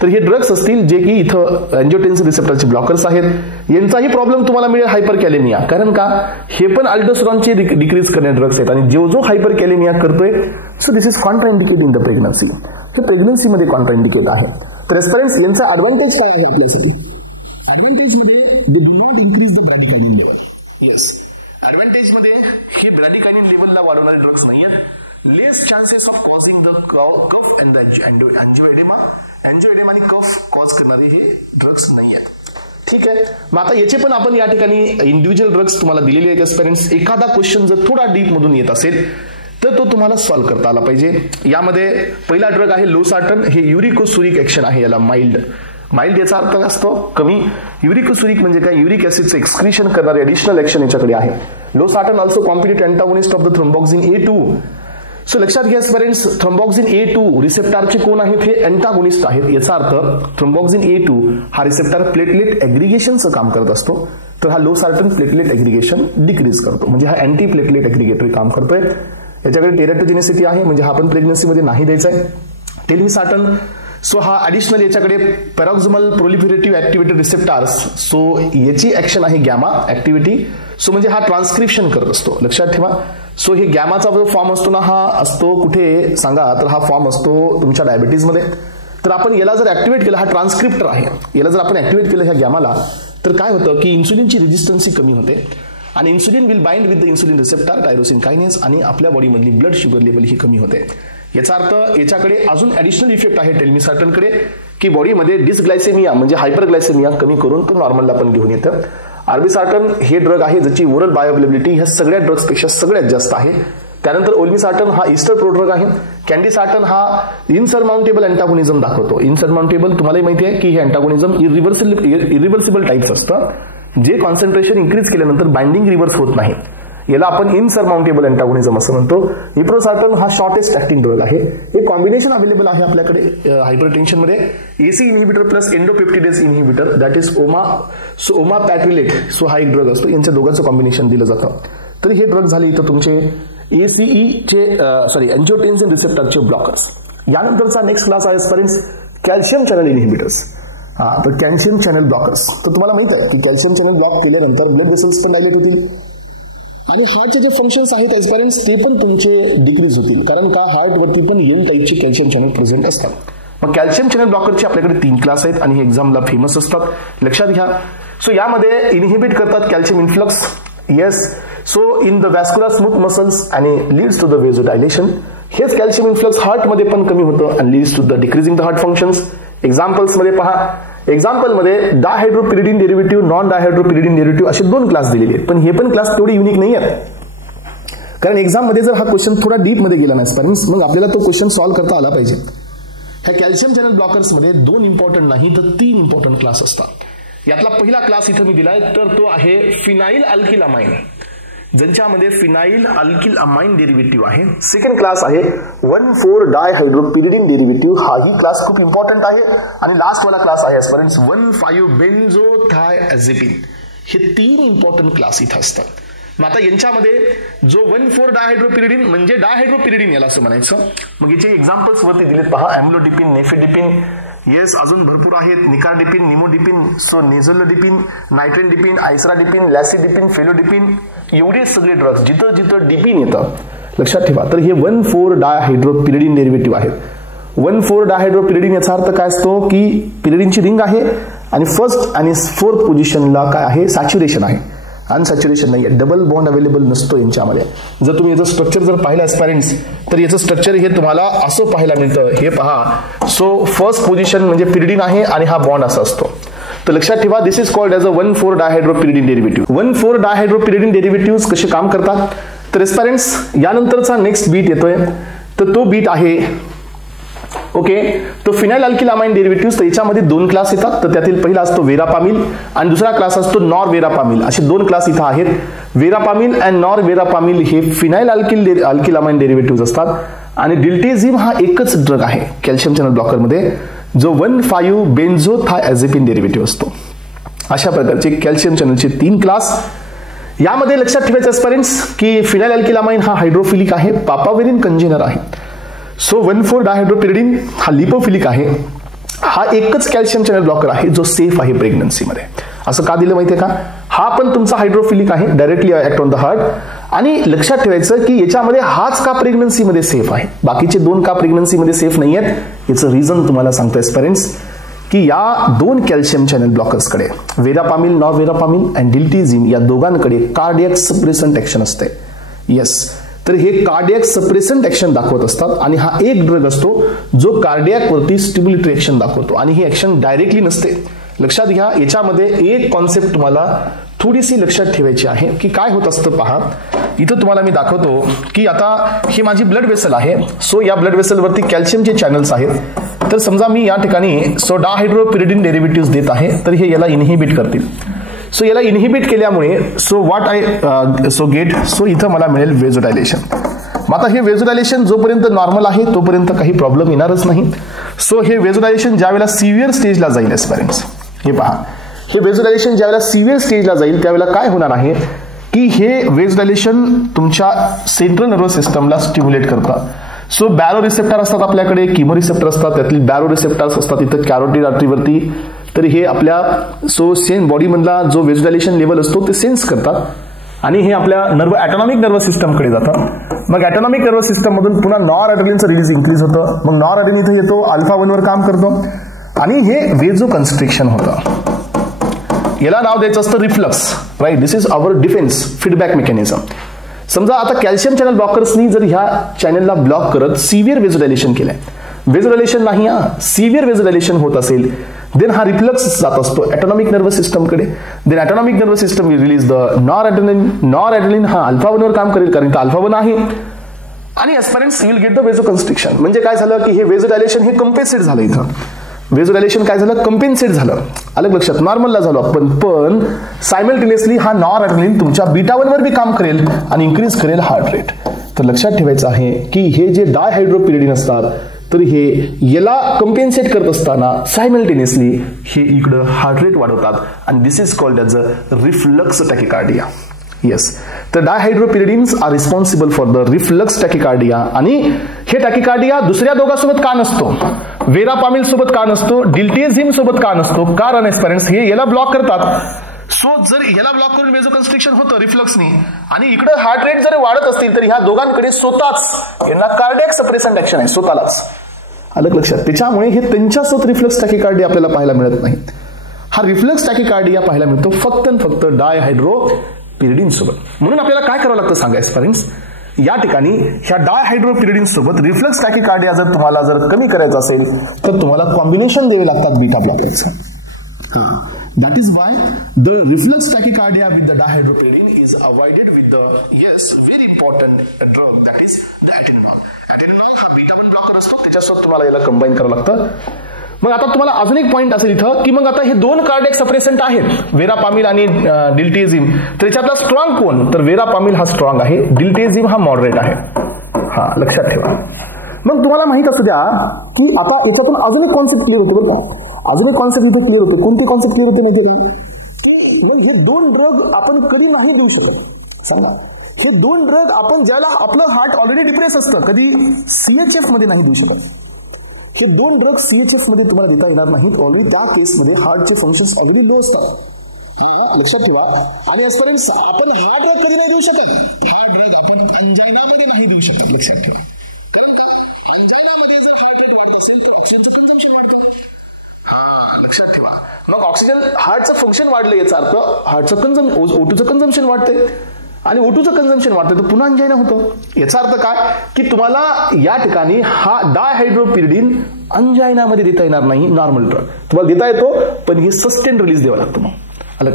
तर हे ड्रग्स असतील जे की इथं एंजिओटेन्सिन रिसेप्टरचे ब्लॉकर्स आहेत. यांचाही प्रॉब्लेम तुम्हाला मिळेल हायपर कॅलेमिया, कारण का हे पण अल्डोस्टेरॉनचे डिक्रीज करणारे ड्रग्स आहेत. आणि जो हायपर कॅलेमिया करतोय, so this is contraindicate in the pregnancy. हे प्रेग्नन्सीमध्ये कॉन्ट्राइंडिकेट आहे. तर एस्पिरंट्स, यांचा ऍडव्हान्टेज काय आहे आपल्यासाठी? ऍडव्हान्टेज मध्ये they do not increase the bradykinin level. Yes, advantage मध्ये हे ब्रॅडिकायनिन लेवलला वाढवणारे ड्रग्स नाहीयेत. Less chances of causing the cough and the angioedema. Angioedema आणि कफ कॉज करणारे हे ड्रग्स नाही आहेत. ठीक आहे. मग आता याचे पण आपण या ठिकाणी इंडिव्हिज्युअल ड्रग्स तुम्हाला दिलेले आहेत एस्पिरंट्स. एखादा क्वेश्चन जर थोडा डीप मधून येत असेल तर तो तुम्हाला सॉल्व्ह करता आला पाहिजे. यामध्ये पहिला ड्रग आहे लोसार्टन. हे युरिकोसुरिक ऍक्शन आहे, याला माइल्ड. माइल्ड याचा अर्थ असतो कमी. युरिक म्हणजे काय, युरिक ऍसिडचं एक्सक्रीशन करणारे ऍडिशनल ऍक्शन याच्याकडे आहे. Losartan also competitive antagonist of the thromboxane A2. So लक्षात घ्या फ्रेंड्स, थ्रोम्बोक्सिन A2 रिसेप्टरचे कोण आहेत, हे अँटागोनिस्ट आहेत. याचा अर्थ थ्रोम्बोक्सिन A2 हा रिसेप्टर प्लेटलेट ऍग्रिगेशनचं काम करत असतो, तर हा लोसार्टन प्लेटलेट ऍग्रिगेशन डिक्रीज करतो, म्हणजे हा अँटी प्लेटलेट ऍग्रिगेटरी काम करतोय. याच्याकडे टेरेटोजेनिसिटी आहे, म्हणजे हा पण प्रेग्नन्सीमध्ये नाही द्यायचा आहे. टेल्मिसार्टन सो हा ऍडिशनल याच्याकडे पॅरोक्सिमल प्रोलिफरेटिव्ह ऍक्टिव्हेटेड रिसेप्टर्स, सो याची ऍक्शन आहे गॅमा ऍक्टिव्हिटी. सो म्हणजे हा ट्रान्सक्रिप्शन करत असतो, लक्षात ठेवा. सो हे गॅमाचा जो फॉर्म असतो ना, हा असतो कुठे सांगा, तर हा फॉर्म असतो तुमच्या डायबिटीजमध्ये. तर आपण याला जर ऍक्टिव्हेट केलं, हा ट्रान्सक्रिप्टर आहे, याला जर आपण ऍक्टिव्हेट केलं ह्या गॅमाला, तर काय होतं की इन्सुलिनची रेजिस्टन्सी कमी होते आणि insulin will bind with the insulin receptor tyrosine kinase आणि आपल्या बॉडीमधली ब्लड शुगर लेवल ही कमी होते. याचा अर्थ याच्याकडे अजून ऍडिशनल इफेक्ट आहे टेल्मिसार्टनकडे, की बॉडीमध्ये डिसग्लायसेमिया म्हणजे हायपरग्लायसेमिया कमी करून तो नॉर्मलला पण घेऊन येतं. आर्बिसार्टन हे ड्रग आहे ज्याची ओरल बायोअवेलेबिलिटी ह्या सगळ्या ड्रग्सपेक्षा सगळ्यात जास्त आहे. त्यानंतर ओल्मिसार्टन हा ईस्टर प्रोड्रग आहे. कॅन्डिसार्टन हा इनसरमाउंटेबल अँटागोनिझम दाखवतो. इनसरमाउंटेबल तुम्हालाही माहिती आहे की हे अँटागोनिझम इरिव्हर्सिबल टाइप्स असतं, जे कॉन्सन्ट्रेशन इन्क्रीज केल्यानंतर बाइंडिंग रिव्हर्स होत नाही. याला आपण इनसरमाउंटेबल अँटागोनिझम असं म्हणतो. इप्रोसार्टन हा शॉर्टेस्ट ऍक्टिंग ड्रग आहे. हे कॉम्बिनेशन अवेलेबल आहे आपल्याकडे हायपरटेन्शन मध्ये. AC inhibitor plus endopeptidase inhibitor, that is omapatrilat. So हा एक ड्रग असतो, यांच्या दोघांचं कॉम्बिनेशन दिलं जातं. तर हे ड्रग झाले इथं तुमचे एंजिओटेन्सिन रिसेप्टरचे ब्लॉकर्स. यानंतरचा नेक्स्ट क्लास आहे फ्रेंड्स कॅल्शियम चॅनल इनहिबिटर्स. तर कॅल्शियम चॅनल ब्लॉकर्स. तर तुम्हाला माहित आहे की कॅल्शियम चॅनल ब्लॉक केल्यानंतर ब्लड वेसल्स पण डायलेट होतील आणि हार्टचे जे फंक्शन्स आहेत ऍस्पायरन्स ते पण तुमचे डिक्रीज होतील, कारण का हार्टवरती पण एल टाईपचे कॅल्शियम चॅनल प्रेझेंट असतात. मग कॅल्शियम चॅनल ब्लॉकरचे आपल्याकडे 3 क्लास आहेत आणि हे एक्झामला फेमस असतात, लक्षात घ्या. सो यामध्ये इनहिबिट करतात calcium influx. Yes, so in the vascular smooth muscles आणि लीड्स टू द वेझोडायलेशन. हेच कॅल्शियम इन्फ्लक्स हार्टमध्ये पण कमी होतं आणि leads to the decreasing the heart functions. Examples मध्ये पहा, एक्झाम्पलमध्ये dihydropyridine derivative, non dihydropyridine derivative असे 2 क्लास दिलेले आहेत. पण हे पण क्लास तेवढे युनिक नाही आहेत, कारण एक्झाम मध्ये जर हा क्वेश्चन थोडा डीप मध्ये गेला नाही मग आपल्याला तो क्वेश्चन सॉल्व्ह करता आला पाहिजे. ह्या कॅल्शियम चॅनल ब्लॉकर्स मध्ये 2 इम्पॉर्टंट नाही तर 3 इम्पॉर्टंट क्लास असतात. यातला पहिला क्लास इथं मी दिलाय, तर तो आहे फिनाइल अल्किलामाइन, ज्यांच्यामध्ये फिनाइल अल्किल अमाइन डेरिव्हेटिव्ह आहे. सेकंड क्लास आहे 1,4-डायहायड्रोपिरिडिन डेरिव्हेटिव्ह. हाही क्लास खूप इम्पॉर्टंट आहे. आणि लास्ट वाला क्लास आहे 1,5-बेन्झोथायएझिपिन. हे 3 इम्पॉर्टंट क्लास इथं असतात. मग आता यांच्यामध्ये जो 1,4-डायहायड्रोपिरिडिन म्हणजे डायहायड्रोपिरिडिन याला असं म्हणायचं. मग याचे एक्झाम्पल्स वरती दिलेत पहा, अॅम्लोडिपिन, नेफेडिपिन. येस, अजून भरपूर आहेत, निकार्डिपिन, निमोडिपिन, सो नेझोलोडिपिन, नायट्रेनडिपिन, आयसराडिपिन, लॅसिडिपिन, फेलोडिपिन, एवढे सगळे ड्रग्स जिथं जिथं डिपिन येतं लक्षात ठेवा. तर हे 1,4-डायहायड्रोपिरिडिन डेरिव्हेटिव्ह आहेत. 1,4-डायहायड्रोपिरिडिन याचा अर्थ काय असतो की पिरिडिनची रिंग आहे आणि फर्स्ट आणि 4th पोझिशनला काय आहे, सॅच्युरेशन आहे. अनसॅच्युरेशन नाही आहे, डबल बॉन्ड अवेलेबल नसतो यांच्यामध्ये. जर तुम्ही याचं स्ट्रक्चर जर पाहिलं ऍस्पायरंट्स, तर याचं स्ट्रक्चर हे तुम्हाला असं पाहायला मिळतं. हे पहा, सो फर्स्ट पोझिशन म्हणजे पिरिडिन आहे आणि हा बॉन्ड असा असतो. तर लक्षात ठेवा, this is called as a one four dihydropyridine derivative. One four dihydropyridine derivative कसे काम करतात, तर ऍस्पायरंट्स यानंतरचा नेक्स्ट बीट येतोय, तर तो बीट आहे ओके. तो फिनाइल अल्किलामाइन डेरिव्हेटिव्ह. तर याच्यामध्ये 2 क्लास येतात, तर त्यातील पहिला असतो वेरापामिल आणि दुसरा क्लास असतो नॉरवेरापामिल. असे 2 क्लास इथं आहेत. वेरापामिल अँड नॉरवेरापामिल हे फिनाइल अल्किलामाइन डेरिव्हेटिव्ह असतात. आणि डिल्टेझिम हा एकच ड्रग आहे कॅल्शियम चॅनल ब्लॉकर मध्ये, जो 1,5-बेन्झोथायएझिपिन डेरिव्हेटिव्ह असतो. अशा प्रकारचे कॅल्शियम चॅनलचे 3 क्लास. यामध्ये लक्षात ठेवायचं ऍस्पायरंट्स की फिनाइल अल्किलामाइन हा हायड्रोफिलिक आहे, पापाव्हेरिन कंजेनर आहे. सो 1,4-डायहायड्रोपिरिडिन हा लिपोफिलिक आहे. हा एकच कॅल्शियम चॅनल ब्लॉकर आहे जो सेफ आहे प्रेग्नन्सीमध्ये. असं का दिलं माहितीये का, हा पण तुमचा हायड्रोफिलिक आहे, directly act on the heart. आणि लक्षात ठेवायचं की याच्यामध्ये हाच का प्रेग्नन्सीमध्ये सेफ आहे, बाकीचे 2 का प्रेग्नन्सीमध्ये सेफ नाही आहेत. याचं रिझन तुम्हाला सांगतो ऍस्पायरंट्स की या 2 कॅल्शियम चॅनल ब्लॉकर्सकडे, वेरापामिल, नॉरवेरापामिल अँड डिल्टेझिम, या दोघांकडे कार्डियक सप्रेसंट ऍक्शन असते. येस, तर हे कार्डियक सप्रेसंट ऍक्शन दाखवत असतात आणि हा एक ड्रग असतो जो कार्डियक वरती स्टिम्युलेटरी ऍक्शन दाखवतो आणि ही ऍक्शन डायरेक्टली नसते. लक्षात घ्या, याच्यामध्ये एक कॉन्सेप्ट तुम्हाला थोडीशी लक्षात ठेवायची आहे की काय होत असतं. पहा, इथं तुम्हाला मी दाखवतो की आता ही माझी ब्लड वेसल आहे. सो या ब्लड वेसल वरती कॅल्शियमचे चॅनल्स आहेत. तर समजा मी या ठिकाणी डायहायड्रोपिरिडिन डेरिव्हेटिव्ह देत आहे, तर हे याला इनहिबिट करतील. सो याला इनहिबिट केल्यामुळे इथं मला मिळेल वेझोडायलेशन. मग आता हे वेझोडायलेशन जोपर्यंत नॉर्मल आहे तोपर्यंत काही प्रॉब्लेम येणारच नाही. सो हे वेझोडायलेशन ज्या वेळेला सिव्हिअर स्टेजला जाईल एस्पिरंट्स, हे पहा, हे वेझोडायलेशन ज्या वेळेला सिव्हिअर स्टेजला जाईल त्यावेळेला काय होणार आहे की हे वेझोडायलेशन तुमच्या सेंट्रल नर्वस सिस्टमला स्टिम्युलेट करतं. सो बॅरो रिसेप्टर असतात आपल्याकडे, किमो रिसेप्टर असतात, त्यातली बॅरो रिसेप्टर्स असतात इथं कॅरोटिड आर्टरीवरती. तर हे आपल्या बॉडी मधला जो वेझोडायलेशन लेवल असतो ते सेन्स करतात आणि हे आपल्या ऑटोनॉमिक नर्वस सिस्टमकडे जातं. मग ऑटोनॉमिक नर्वस सिस्टम मधून पुन्हा नॉरएड्रेनालिनचं रिलीज इन्क्रीज होतं. मग नॉरएड्रेनालिन इथे येतो, अल्फा 1 वर काम करतो आणि हे वेझो कन्स्ट्रिक्शन होतं. याला नाव द्यायचं असतं reflux, right. This is our defence feedback mechanism. समजा आता कॅल्शियम चॅनल ब्लॉकर्सनी जर ह्या चॅनलला ब्लॉक करत सिव्हिअर वेझोडायलेशन केलंय, वेझोडायलेशन नाही सिव्हिअर वेझोडायलेशन होत असेल, देन हा रिफ्लक्स जात असतो ऑटोनॉमिक नर्वस सिस्टमकडे. Then autonomic nervous system will release the noradrenaline. Noradrenaline हा अल्फा 1 वर काम करेल कारण इथं अल्फा 1 आहे आणि एस्पिरंट्स will get the vaso constriction. म्हणजे काय झालं की हे वेझोडायलेशन हे कंपेन्सेट झालं. इथं वेझोडायलेशन काय झालं, कंपेन्सेट झालं, अलग लक्षात, नॉर्मलला झालो आपण. पण सायमल्टेनियसली हा नॉरएड्रेनालिन तुमच्या बीटा 1 वर बी काम करेल आणि इन्क्रीज करेल हार्ट रेट. तर लक्षात ठेवायचं आहे की हे जे डायहायड्रोपिरिडिन असतात तर हे याला कंपेन्सेट करत असताना सायमल्टेनियसली हे इकडं हार्ट रेट वाढवतात आणि this is called as a reflux tachycardia. Yes, तर dihydropyridines are responsible for the reflux tachycardia. आणि हे टॅकिकार्डिया दुसऱ्या दोघांसोबत का नसतो, वेरापामिल सोबत का नसतो, डिल्टेझिम सोबत का नसतो, कारण एस्पिरंट्स हे याला ब्लॉक करतात. सो जर याला ब्लॉक करून वेझो कन्स्ट्रिक्शन होतं रिफ्लक्सनी आणि इकडे हार्ट रेट जर वाढत असतील तर ह्या दोघांकडे स्वतःच यांना कार्डियक सप्रेसंट ऍक्शन आहे स्वतःलाच, अलग लक्षात. त्याच्यामुळे हे त्यांच्यासोबत रिफ्लक्स टॅकिकार्डिया आपल्याला पाहायला मिळत नाही. हा रिफ्लक्स टॅकिकार्डिया पाहायला मिळतो फक्त आणि फक्त डायहायड्रोपिरिडिन सोबत. म्हणून आपल्याला काय करावं लागतं सांगा एस्पिरंट्स, या ठिकाणी ह्या डायहायड्रोपिरिडिन सोबत रिफ्लक्स टॅकिकार्डिया जर तुम्हाला जर कमी करायचं असेल तर तुम्हाला कॉम्बिनेशन द्यावे लागतात beta ब्लॉकर्सचं. That is why the reflex tachycardia with the dihydropyridine is avoided with the very important drug, that is the atenolol. Atenolol हा बीटा 1 ब्लॉकर असतो, त्याच्यासोबत तुम्हाला याला कंबाईन करावं लागतं. मग आता तुम्हाला अजून एक पॉइंट असेल इथं की मग आता हे दोन कार्डियक सप्रेसंट आहेत, वेरापामिल आणि डिल्टेझिम, त्याच्यातला स्ट्रॉंग कोण, तर वेरापामिल हा स्ट्रॉंग आहे, डिल्टेझिम हा मॉडरेट आहे. हा लक्षात ठेवा. मग तुम्हाला माहित असू द्या की आता याच्यातून अजून एक कॉन्सेप्ट क्लिअर होतो बरं का, अजून एक कॉन्सेप्ट इथे क्लिअर होतो. कोणती कॉन्सेप्ट क्लिअर होते म्हणजे हे दोन ड्रग आपण कधी नाही देऊ शकत. सांगा, हे दोन ड्रग आपण ज्याला आपलं हार्ट ऑलरेडी डिप्रेस असतं कधी सीएचएफ मध्ये नाही देऊ शकत. हे दोन ड्रग सीएचएफ मध्ये तुम्हाला देता येणार नाहीत. ऑलरेडी त्या केसमध्ये हार्टचे फंक्शन्स अगदी लो असतात. लक्षात ठेवा. आणि आजपर्यंत आपण हा ड्रग कधी नाही देऊ शकत, हा ड्रग आपण अंजायनामध्ये नाही देऊ शकत. लक्षात ठेवा. कारण का, अंजायनामध्ये जर हार्ट रेट वाढत असेल तर ऑक्सिजनचं कंझम्पशन वाढतं. लक्षात ठेवा. मग ऑक्सिजन हार्टचं फंक्शन वाढलं याचा अर्थ हार्टचं O2चं कंझम्पशन वाढतंय आणि O2चं कंझम्पशन वाढतंय तर पुन्हा अंजायना होतो. याचा अर्थ काय की तुम्हाला या ठिकाणी हा डायहायड्रोपिरिडिन अंजायनामध्ये देता येणार नाही. नॉर्मल ड्रग तुम्हाला देता येतो पण हे सस्टेन रिलीज द्यावा लागतो. मग अलग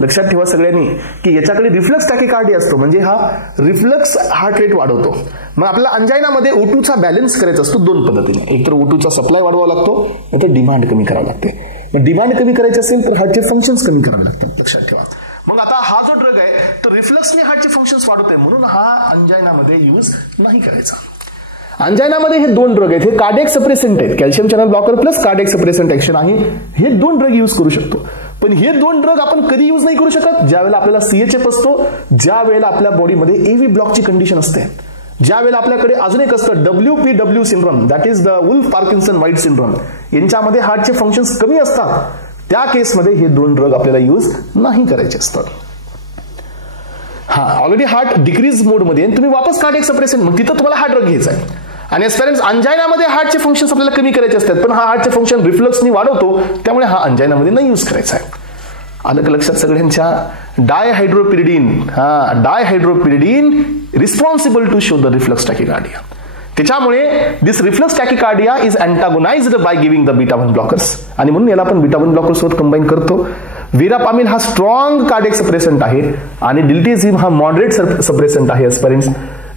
लक्षात ठेवा सगळ्यांनी की याच्याकडे रिफ्लक्स टॅकिकार्डिया असतो म्हणजे हा रिफ्लक्स हार्ट रेट वाढवतो. मग आपल्याला अंजायनामध्ये O2चा बॅलन्स करायचा असतो दोन पद्धतीने, एक तर O2चा सप्लाय वाढवावा लागतो नाहीतर डिमांड कमी करावी लागते. मग डिमांड कमी करायची असेल तर हार्टचे फंक्शन्स कमी करावे लागतात. लक्षात ठेवा. मग आता हा जो ड्रग आहे तर रिफ्लक्सने हार्टचे फंक्शन्स वाढवत आहे म्हणून हा अंजायनामध्ये यूज नाही करायचा. अंजायनामध्ये हे दोन ड्रग आहेत, हे कार्डियक सप्रेसंट आहेत, calcium channel blocker plus cardiac suppressant action आहे. हे दोन ड्रग यूज करू शकतो. पण हे दोन ड्रग आपण कधी यूज नाही करू शकत ज्या वेळेला आपल्याला सीएचएफ असतो, ज्या वेळेला आपल्या बॉडीमध्ये एव्ही ब्लॉकची कंडिशन असते, ज्या वेळेला आपल्याकडे अजून एक असतं WPW syndrome, that is the Wolff Parkinson White syndrome, यांच्यामध्ये हार्टचे फंक्शन्स कमी असतात. त्या केसमध्ये हे दोन ड्रग आपल्याला यूज नाही करायचे असतात. ऑलरेडी हार्ट डिक्रीज मोडमध्ये तुम्ही वापस कार्डियक सप्रेशन, मग तिथं तुम्हाला हा ड्रग घ्यायचा आहे. आणि एस्पेरेंस अंजायनामध्ये हार्टचे फंक्शन्स आपल्याला कमी करायचे असतात पण हा हार्टचे फंक्शन रिफ्लक्सनी वाढवतो त्यामुळे हा अंजायनामध्ये नाही यूज करायचा आहे. अलग लक्षात सगळ्यांच्या. Dihydropyridine responsible to show the reflux tachycardia. त्याच्यामुळे this reflux tachycardia is antagonized by giving the beta 1 blockers आणि म्हणून याला आपण बीटा 1 ब्लॉकर्स सोबत कंबाईन करतो. वेरापामिल हा स्ट्रॉंग कार्डियक सप्रेसंट आहे आणि डिल्टेझिम हा मॉडरेट सप्रेसंट आहे.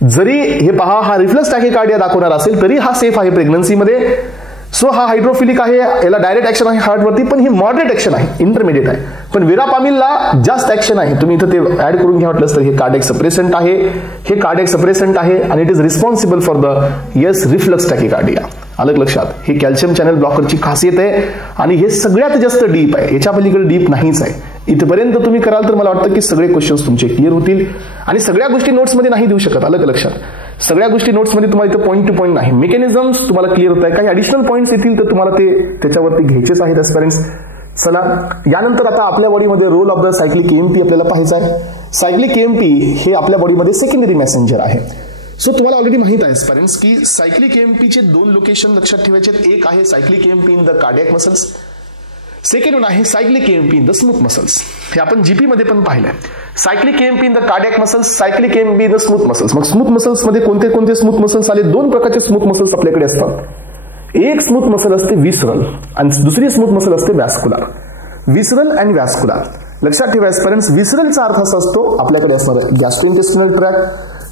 जरी हे पहा हा रिफ्लक्स टॅकिकार्डिया दाखवणार असेल तरी हा सेफ आहे प्रेग्नन्सीमध्ये, सो हा हायड्रोफिलिक आहे, याला डायरेक्ट ऍक्शन आहे हार्टवरती, पण ही मॉडरेट ऍक्शन आहे, इंटरमिडिएट आहे. पण विरापामिलला जास्त ऍक्शन आहे. तुम्ही इथं ते ऍड करून घ्या वाटलंच तर. हे कार्डियक सप्रेसंट आहे, हे कार्डियक सप्रेसंट आहे आणि it is responsible for the reflux tachycardia. आलं लक्षात. ही कॅल्शियम चॅनल ब्लॉकरची खासियत आहे आणि हे सगळ्यात जास्त डीप आहे, याच्या पलीकडे डीप नाहीच आहे. इथपर्यंत तुम्ही कराल तर मला वाटतं की सगळे क्वेश्चन्स तुमचे क्लिअर होतील. आणि सगळ्या गोष्टी नोट्समध्ये नाही देऊ शकत, आलं लक्षात. सगळ्या गोष्टी नोट्समध्ये तुम्हाला इथं पॉईंट टू पॉईंट नाही. मेकॅनिझम्स तुम्हाला क्लिअर होत आहे, काही ऍडिशनल पॉईंट्स येतील तर तुम्हाला ते त्याच्यावरती घ्यायचेच आहेत एस्पिरंट्स. चला यानंतर आता आपल्या बॉडीमध्ये role of the cyclic AMP आपल्याला पाहायचा आहे. सायक्लिक एएमपी हे आपल्या बॉडीमध्ये सेकंडरी मेसेंजर आहे. सो तुम्हाला ऑलरेडी माहित आहे एस्पिरंट्स की सायक्लिक एएमपीचे 2 लोकेशन लक्षात ठेवायचे. एक आहे cyclic AMP in the cardiac muscles, second one आहे cyclic AMP in the smooth muscles. हे आपण जीपी मध्ये पण पाहिलंय. Cyclic AMP in the cardiac muscles, cyclic AMP in the smooth muscles. मग स्मूथ मसल्स मध्ये कोणते कोणते स्मूथ मसल्स आले? 2 प्रकारचे स्मूथ मसल्स आपल्याकडे असतात. एक स्मूथ मसल असते विसरल आणि दुसरी स्मूथ मसल असते वॅस्क्युलर. विसरल आणि वॅस्क्युलर लक्षात ठेवा एस्पिरंट्स. विसरलचा अर्थ असा असतो आपल्याकडे असणार गॅस्ट्रोइंटेस्टिनल ट्रॅक्ट,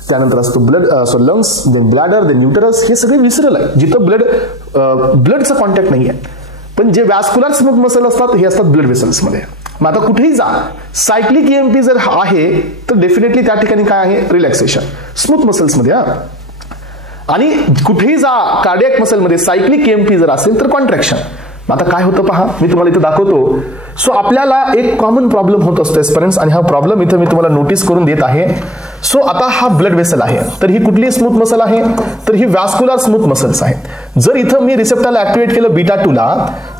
त्यानंतर असतो लंग्स, देन ब्लॅडर, देन न्यूटरस. हे सगळे विसरल आहे, जिथं ब्लडचा कॉन्टॅक्ट नाही आहे. पण जे वॅस्क्युलर स्मूथ मसल असतात हे असतात ब्लड वेसल्स मध्ये. मग आता कुठेही जा, सायक्लिक एएमपी जर आहे तर डेफिनेटली त्या ठिकाणी काय आहे? रिलॅक्सेशन स्मूथ मसल्स मध्ये. आणि कुठेही जा कार्डियक मसल मध्ये सायक्लिक एएमपी जर असेल तर कॉन्ट्रॅक्शन. आता काय होतं पहा, मी तुम्हाला इथं दाखवतो. सो आपल्याला एक कॉमन प्रॉब्लेम होत असतो एस्पिरंट्स आणि हा प्रॉब्लेम इथं मी तुम्हाला नोटीस करून देत आहे. सो आता हा ब्लड वेसल आहे, तर ही कुठली स्मूथ मसल आहे? तर ही वॅस्क्युलर स्मूथ मसल्स आहेत. जर इथं मी रिसेप्टरला ऍक्टिव्हेट केलं बीटा 2 ला,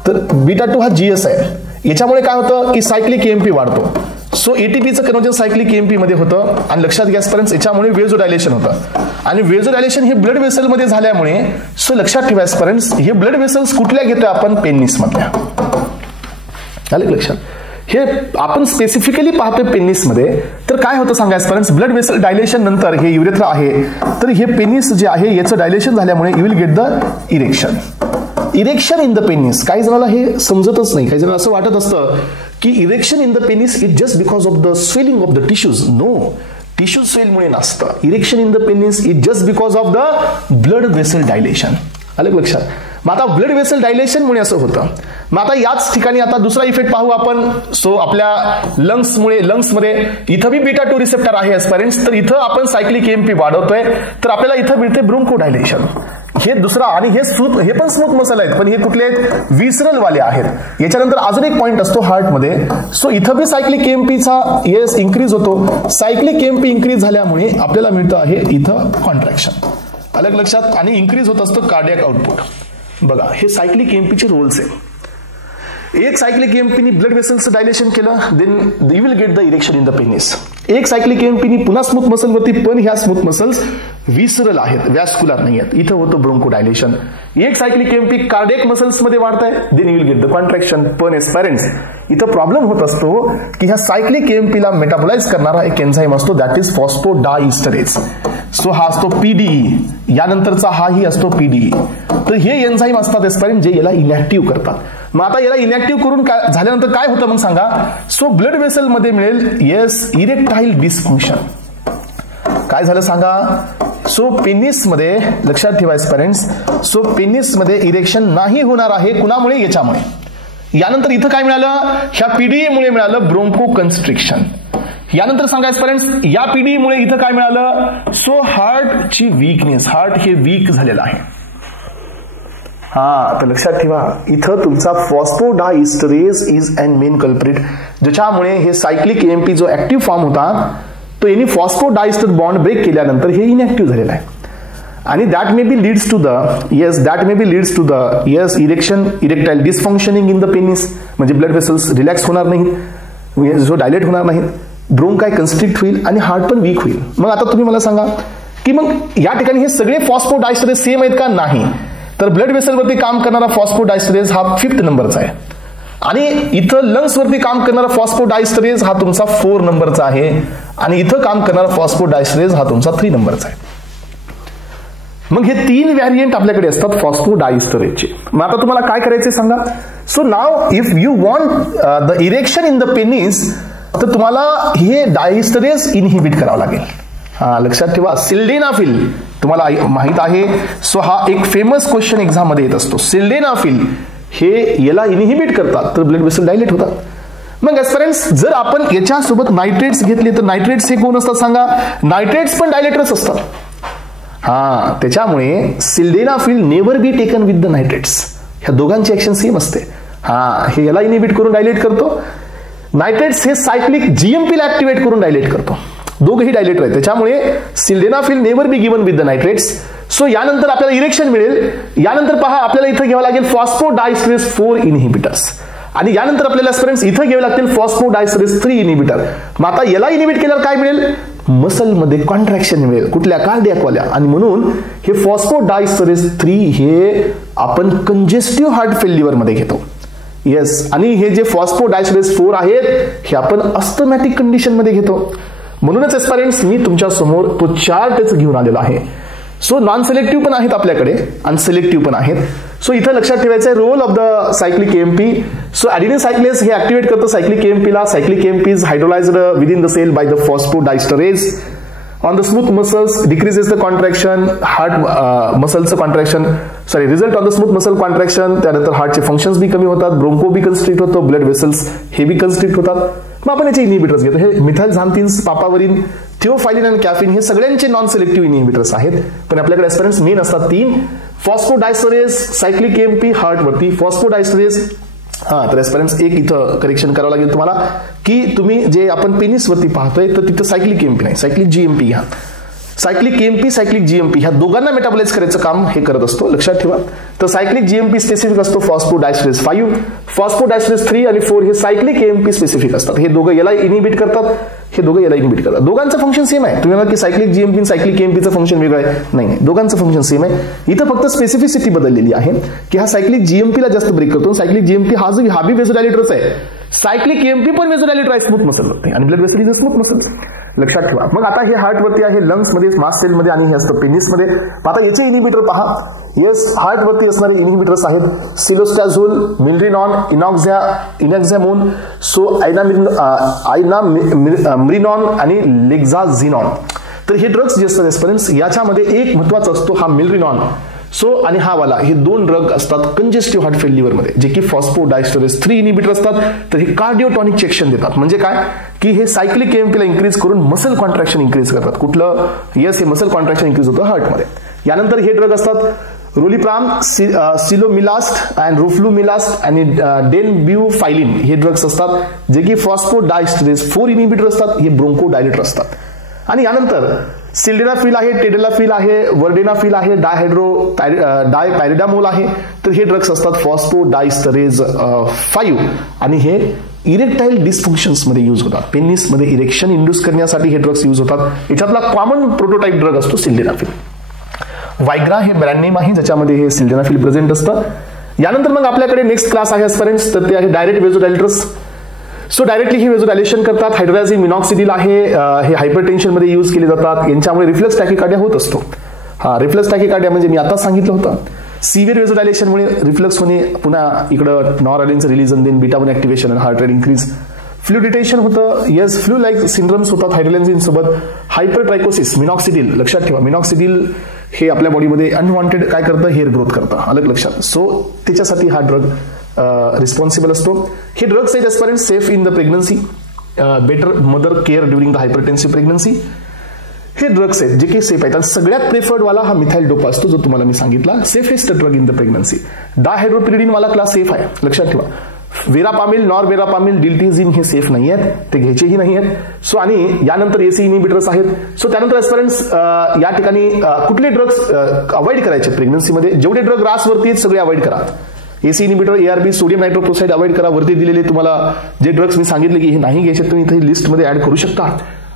तर बीटा 2 हा जीएस आहे. याच्यामुळे काय होतं की सायक्लिक एएमपी वाढतो. सो एटीपीचं कन्व्हर्जन सायक्लिक एएमपी मध्ये होतं आणि लक्षात घ्या एस्पिरंट्स याच्यामुळे वेझोडायलेशन होतं आणि वेझोडायलेशन हे ब्लड वेसल मध्ये झाल्यामुळे सो लक्षात ठेवा एस्पिरंट्स हे ब्लड वेसल्स कुठल्या घेतोय आपण? पेनिस मधल्या. आलं लक्षात. हे आपण स्पेसिफिकली पाहतोय पेनिस मध्ये. तर काय होतं सांगा एस्पिरंट्स, ब्लड वेसल डायलेशन नंतर हे युरेथ्रा आहे, तर हे पेनिस जे आहे याचं डायलेशन झाल्यामुळे you will get the erection. Erection in the penis. काही जणांना हे समजतच नाही, काही जणांना असं वाटत असतं की erection in the penis is just because of the swelling of the tissues. No, tissue स्वेलमुळे नसतं. Erection in the penis is just because of the blood vessel dilation. आलं लक्षात. मग आता ब्लड वेसल डायलेशन मुळे असं होतं. मग आता याच ठिकाणी आता दुसरा इफेक्ट पाहू आपण. सो आपल्या लंग्समध्ये इथं बी बीटा 2 रिसेप्टर आहे एस्पिरंट्स, तर इथं आपण सायक्लिक एएमपी वाढवतोय तर आपल्याला इथं मिळते ब्रोंको डायलेशन. हे दुसरा आणि हे पण स्मूथ मसल आहेत, पण हे कुठले आहेत? विसरल वाले आहेत. याच्यानंतर अजून एक पॉइंट असतो हार्टमध्ये. सो इथं बी सायक्लिक एएमपीचा इन्क्रीज होतो. सायक्लिक एएमपी इन्क्रीज झाल्यामुळे आपल्याला मिळतं आहे इथं कॉन्ट्रॅक्शन. अलग लक्षात. आणि इन्क्रीज होत असतं कार्डियक आउटपुट. बघा हे सायक्लिक एएमपीचे रोल्स आहे. एक सायक्लिक एएमपीनी ब्लड वेसल्सचं डायलेशन केलं, then you will get the erection in the penis. एक सायक्लिक एएमपीनी पुन्हा स्मूथ मसल वरती, पण ह्या स्मूथ मसल्स विसरल आहेत, वॅस्क्युलर नाही आहेत, इथं होतं ब्रोंको डायलेशन. एक सायक्लिक एएमपी कार्डियक मसल्स मध्ये वाढतंय, then you will get the contraction. पण एस्पिरंट्स इथं प्रॉब्लेम होत असतो की ह्या सायक्लिक एएमपीला मेटाबोलाइज करणारा एक एन्झाईम असतो, दॅट इज फॉस्फोडायस्टरेज. सो हा असतो पीडीई, यानंतरचा हाही असतो पीडीई. तर हे एन्झाईम असतात एस्पिरंट जे याला इनॅक्टिव्ह करतात. मग आता याला इनॅक्टिव्ह करून झाल्यानंतर काय होतं मग सांगा? सो ब्लड वेसल मध्ये मिळेल इरेक्टाईल डिस्फंक्शन. काय झालं सांगा? सो पेनिस मध्ये लक्षात ठेवा एस्पिरंट्स, सो पेनिस मध्ये इरेक्शन नाही होणार आहे. कुणामुळे? याच्यामुळे. यानंतर इथं काय मिळालं? ह्या पीडीई मुळे मिळालं ब्रोंको कन्स्ट्रिक्शन. यानंतर सांगा एस्पिरंट्स या पीडीई मुळे इथं काय मिळालं? सो हार्टची वीकनेस. हार्ट हे वीक झालेलं आहे. तर लक्षात ठेवा इथं तुमचा phosphodiesterase is an main culprit, ज्याच्यामुळे हे सायक्लिक एएमपी जो ऍक्टिव्ह फॉर्म होता तो यांनी फॉस्फोडायस्टर बॉन्ड ब्रेक केल्यानंतर हे इनॅक्टिव्ह झालेलं आहे. आणि that may be leads to the erection, erectile dysfunctioning in the penis. म्हणजे ब्लड वेसल्स रिलॅक्स होणार नाहीत, जो डायलेट होणार नाहीत, ब्रोंकाय कन्स्ट्रिक्ट होईल आणि हार्ट पण वीक होईल. मग आता तुम्ही मला सांगा की मग या ठिकाणी हे सगळे फॉस्फोडायस्टरेज सेम आहेत का? नाही. तर ब्लड वेसलवरती काम करणारा फॉस्फोडायस्टरेज हा 5th नंबरचा आहे आणि इथं लंग्स वरती काम करणारा फॉस्फोडायस्टरेज हा तुमचा 4 नंबरचा आहे आणि इथं काम करणारा फॉस्फोडायस्टरेज हा तुमचा 3 नंबरचा आहे. मग हे 3 व्हॅरियंट आपल्याकडे असतात फॉस्फोडायस्टरेजचे. मग आता तुम्हाला काय करायचे सांगा? So now if you want the erection in the penis, तर तुम्हाला हे डायस्टरेज इनहिबिट करावं लागेल. लक्षात ठेवा. सिल्डेनाफिल तुम्हाला माहित आहे. सो हा एक फेमस क्वेश्चन एक्झाम मध्ये येत असतो. सिल्डेनाफिल हे याला इनहिबिट करतात तर ब्लड वेसल डायलेट होतात. मग एस्पिरंट्स जर आपण याच्यासोबत नायट्रेट्स घेतले तर नायट्रेट्स हे कोण असतात सांगा? नायट्रेट्स पण डायलेटर्स असतात. हा, त्याच्यामुळे sildenafil never be taken with the nitrates. ह्या दोघांची ऍक्शन सेम असते. हा, हे याला इनहिबिट करून डायलेट करतो. नायट्रेट्स हे सायक्लिक जीएमपीला ऍक्टिव्हेट करून डायलेट करतो. दोघंही डायलेटर आहेत. त्याच्यामुळे sildenafil never be given with the nitrates. So यानंतर आपल्याला इरेक्शन मिळेल. यानंतर पहा आपल्याला इथं घ्यावं लागेल फॉस्फोडायस्टरेस 4 इनहिबिटर्स आणि यानंतर आपल्याला स्टुडंट्स इथं घ्यावे लागतील फॉस्फोडायस्टरेस 3 इनहिबिटर. मग आता याला इनहिबिट केल्यावर काय मिळेल? मसलमध्ये कॉन्ट्रॅक्शन मिळेल. कुठल्या? कार्डियाकवाल्या. आणि म्हणून हे फॉस्फोडायस्टरेस 3 हे आपण कंजेस्टिव्ह हार्ट फेल्युअर मध्ये घेतो. येस, आणि हे जे फॉस्फोडायस्टरेस 4 आहेत हे आपण अस्थमॅटिक कंडिशन मध्ये घेतो. म्हणूनच एस्पिरंट्स मी तुमच्या समोर तो चार्टच घेऊन आलेला आहे. सो नॉन सिलेक्टिव्ह पण आहेत आपल्याकडे आणि सिलेक्टिव्ह पण आहेत. सो इथं लक्षात ठेवायचं आहे role of the cyclic AMP. So adenine cyclase हे ऍक्टिव्हेट करतं सायक्लिक एएमपीला. Cyclic AMP is hydrolysed within the cell by the phosphodiesterase on the smooth muscles, decreases the contraction, heart मसलचं contraction result on the smooth muscle contraction. त्यानंतर हार्टचे functions बी कमी होतात, Bronco बी constrict होतो, blood vessels हे बी constrict होतात. मग आपण याचे इनहिबिटर्स घेतो. हे मिथाइलझान्थिन्स, पापावरिन, थिओफायलिन आणि कॅफिन हे सगळ्यांचे नॉन सिलेक्टिव्ह इनहिबिटर्स आहेत. पण आपल्याकडे एस्पिरंट्स मेन असतात 3: फॉस्फोडायस्टरेज, सायक्लिक एएमपी, हार्ट वरती फॉस्फोडायस्टरेज. हा, तर एस्पिरंट्स एक इथं करेक्शन करावं लागेल तुम्हाला की तुम्ही जे आपण पेनिस वरती पाहतोय तर तिथं सायक्लिक एएमपी नाही, सायक्लिक जीएमपी घ्या. सायक्लिक एएमपी, सायक्लिक जीएमपी ह्या दोघांना मेटाबोलाइज करायचं काम हे करत असतो. लक्षात ठेवा. तर सायक्लिक जीएमपी स्पेसिफिक असतो फॉस्फोडायस्टरेस 5, फॉस्फोडायस्टरेस 3 आणि 4 हे सायक्लिक एएमपी स्पेसिफिक असतात. हे दोघं याला इनहिबिट करतात, हे दोघं याला इनहिबिट करतात. दोघांचं फंक्शन सेम आहे. तुम्ही म्हणाल की सायक्लिक जीएमपी आणि सायक्लिक एएमपीचं फंक्शन वेगळं आहे. नाही, दोघांचं फंक्शन सेम आहे. इथं फक्त स्पेसिफिसिटी बदललेली आहे की हा सायक्लिक जीएमपीला जास्त ब्रेक करतो. सायक्लिक जीएमपी हा बी वेझोडायलेटरच आहे. सायक्लिक एएमपी पण वेझोडायलेटर आहे स्मूथ मसल वरती आणि blood vessel is smooth muscle. लक्षात ठेवा. मग आता हे हार्ट वरती आहे, लंग्स मध्ये, मास्ट सेल मध्ये आणि हे असतं पेनिस मध्ये. आता याचे इनहिबिटर पहा. येस, हार्ट वरती असणारे इनहिबिटर्स आहेत सिलोस्टॅझोल, मिल्ड्रिनॉन, इनॅक्झॅमोन, आयनामिरिनॉन आणि लेक्झाझिनॉन. तर हे ड्रग्स जे असतात एस्पिरंट्स याच्यामध्ये एक महत्वाचा असतो हा मिल्ड्रिनॉन. सो आणि हा वाला हे 2 ड्रग असतात कंजेस्टिव्ह हार्ट फेल्युअर मध्ये जे की फॉस्फोडायस्टरेस 3 इनहिबिटर असतात. तर हे कार्डिओटॉनिक ऍक्शन देतात. म्हणजे काय की हे सायक्लिक एएमपीला इन्क्रीज करून मसल कॉन्ट्रॅक्शन इन्क्रीज करतात. कुठलं? येस, हे मसल कॉन्ट्रॅक्शन इन्क्रीज होतं हार्टमध्ये. यानंतर हे ड्रग असतात रोलिप्राम, सिलोमिलास्ट अँड रोफ्लुमिलास्ट आणि डेनब्युफायलिन हे ड्रग्स असतात जे की फॉस्फोडायस्टरेस 4 इनहिबिटर असतात. हे ब्रोंको डायलेटर असतात. आणि यानंतर सिल्डेनाफिल आहे, टेडेलाफिल आहे, वर्डेनाफिल आहे, डायपॅरिडामोल आहे. तर हे ड्रग्स असतात फॉस्फोडायस्टरेज 5 आणि हे इरेक्टाईल डिस्फंक्शन्स मध्ये यूज होतात. पेनिस मध्ये इरेक्शन इंड्यूस करण्यासाठी हे ड्रग्स यूज होतात. याच्यातला कॉमन प्रोटोटाइप ड्रग असतो सिल्डेनाफिल. वायग्रा हे ब्रँड नेम आहे ज्याच्यामध्ये हे सिल्डेनाफिल प्रेझेंट असतं. यानंतर मग आपल्याकडे नेक्स्ट क्लास आहे एस्पिरंट्स, तर ते आहे डायरेक्ट वेझोडायलेटर्स. सो डायरेक्टली हे वेझोडायलेशन करतात. हायड्रोलाझिन मिनॉक्सिडिल आहे, हे हायपरटेन्शन मध्ये यूज केले जातात. यांच्यामुळे रिफ्लक्स टॅकिकार्डिया होत असतो. हा, रिफ्लक्स टॅकिकार्डिया म्हणजे मी आता सांगितलं होतं सिव्हिअर वेझोडायलेशनमुळे रिफ्लक्स होणे, पुन्हा इकडं नॉरअड्रेनलिन रिलीज, देन बीटा 1 ऍक्टिव्हेशन आणि हार्ट रेट इन्क्रीज, फ्लू डिटेशन होतं. येस, फ्लू लाईक सिंड्रम्स होतात हायड्रोलाझिन सोबत. हायपरट्रायकोसिस, मिनॉक्सिडिल. लक्षात ठेवा, मिनॉक्सिडिल हे आपल्या बॉडीमध्ये अनवॉन्टेड काय करतं? हेअर ग्रोथ करतं. अलग लक्षात. सो त्याच्यासाठी हा ड्रग रिस्पॉन्सिबल असतो. हे ड्रग्स आहेत aspirants safe in the pregnancy, better mother care during the hypertensive pregnancy. हे ड्रग्स आहेत जे की सेफ आहेत. आणि सगळ्यात प्रेफर्ड वाला हा मिथाइल डोपा असतो जो तुम्हाला मी सांगितला, safest drug in the pregnancy. Dihydropyridine वाला क्लास सेफ आहे. लक्षात ठेवा. वेरापामिल, नॉरवेरापामिल, डिल्टिझिन हे सेफ नाही आहेत, ते घ्यायचेही नाही आहेत. सो आणि यानंतर एसी इनहिबिटर्स आहेत. सो त्यानंतर एस्पिरंट्स या ठिकाणी कुठले ड्रग्स अवॉइड करायचे प्रेग्नन्सीमध्ये? जेवढे ड्रग रासवरती आहेत सगळे अवॉइड करा. ACE inhibitor, ARB, sodium nitrochloride avoid करा. वरती दिलेले तुम्हाला जे ड्रग्स मी सांगितले की हे नाही घ्यायचे तुम्ही इथे लिस्टमध्ये ऍड करू शकता.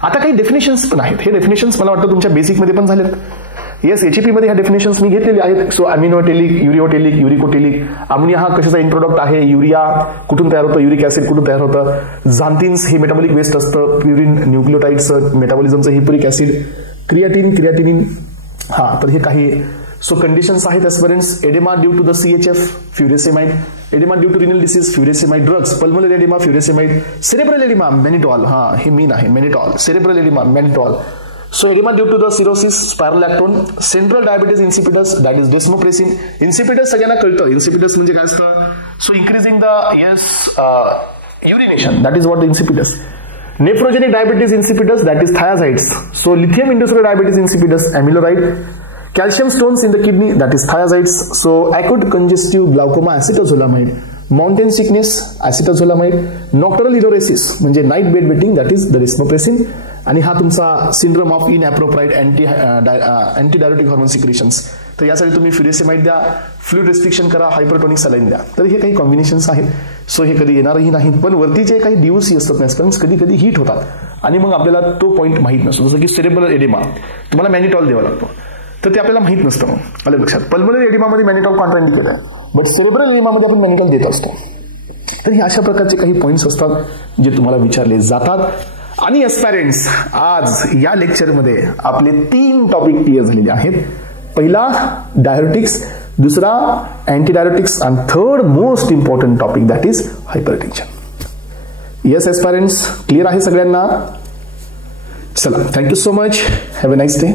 आता काही डेफिनेशन्स पण आहेत. हे डेफिनेशन्स मला वाटतं तुमच्या बेसिकमध्ये पण झालेत. येस, एचईपी मध्ये ह्या डेफिनेशन्स मी घेतलेले आहेत. सो अमिनोटेलिक, युरिओटेलिक, युरिकोटेलिक. अमोनिया हा कशाचा इंट्रोडक्ट आहे? युरिया कुठून तयार होतं? युरिक ऍसिड कुठून तयार होतं? झांथिन्स हे मेटाबॉलिक वेस्ट असतं. प्युरिन, न्यूक्लिओटाइड्स मेटाबॉलिझमचं हिप्युरिक ऍसिड, क्रिएटिनिन. हा, तर हे काही सो कंडिशन्स आहेत aspirants. Edema due to the CHF, furosemide. Edema due to renal disease, furosemide drugs. Pulmonary edema, furosemide. Cerebral edema, mannitol. हा, हे मेन आहे mannitol. Cerebral edema, mannitol. So edema due to the cirrhosis, spironolactone, central diabetes insipidus, that is desmopressin. Insipidus सगळ्यांना कळतं. Insipidus म्हणजे काय असतं? So increasing the urination, that is what the insipidus. Nephrogenic diabetes insipidus, that is thiazides. So lithium induced diabetes insipidus, amiloride. Calcium stones in the kidney, that is thiazides. So acute congestive glaucoma, acetazolamide. Mountain sickness, acetazolamide. Nocturnal enuresis म्हणजे night bed wetting, that is the desmopressin. आणि हा तुमचा syndrome of inappropriate anti diuretic hormone secretions, तर यासाठी तुम्ही furosemide द्या, fluid restriction करा, hypertonic saline द्या. तर हे काही कॉम्बिनेशन्स आहेत. सो हे कधी येणारही नाहीत, पण वरती जे काही DOC असतात नॅस्टन्स कधी कधी हिट होतात आणि मग आपल्याला तो पॉईंट माहीत नसतो. जसं की सेरेब्रल एडेमा, तुम्हाला मॅनिटॉल द्यावा लागतो, तर ते आपल्याला माहीत नसतं. मग आलं लक्षात. पल्मोनरी एडेमामध्ये मॅनिटॉल कॉन्ट्राइंडिकेट आहे, बट सेरेब्रल एडेमामध्ये आपण मॅनिटॉल देत असतो. तर हे अशा प्रकारचे काही पॉईंट्स असतात जे तुम्हाला विचारले जातात. आणि एस्पायरंट्स, आज या लेक्चरमध्ये आपले 3 टॉपिक क्लिअर झालेले आहेत. पहिला डायरेटिक्स, दुसरा अँटी डायरेटिक्स आणि third most important topic that is hypertension. Yes aspirants, clear आहे सगळ्यांना? चला, thank you so much. Have a nice day.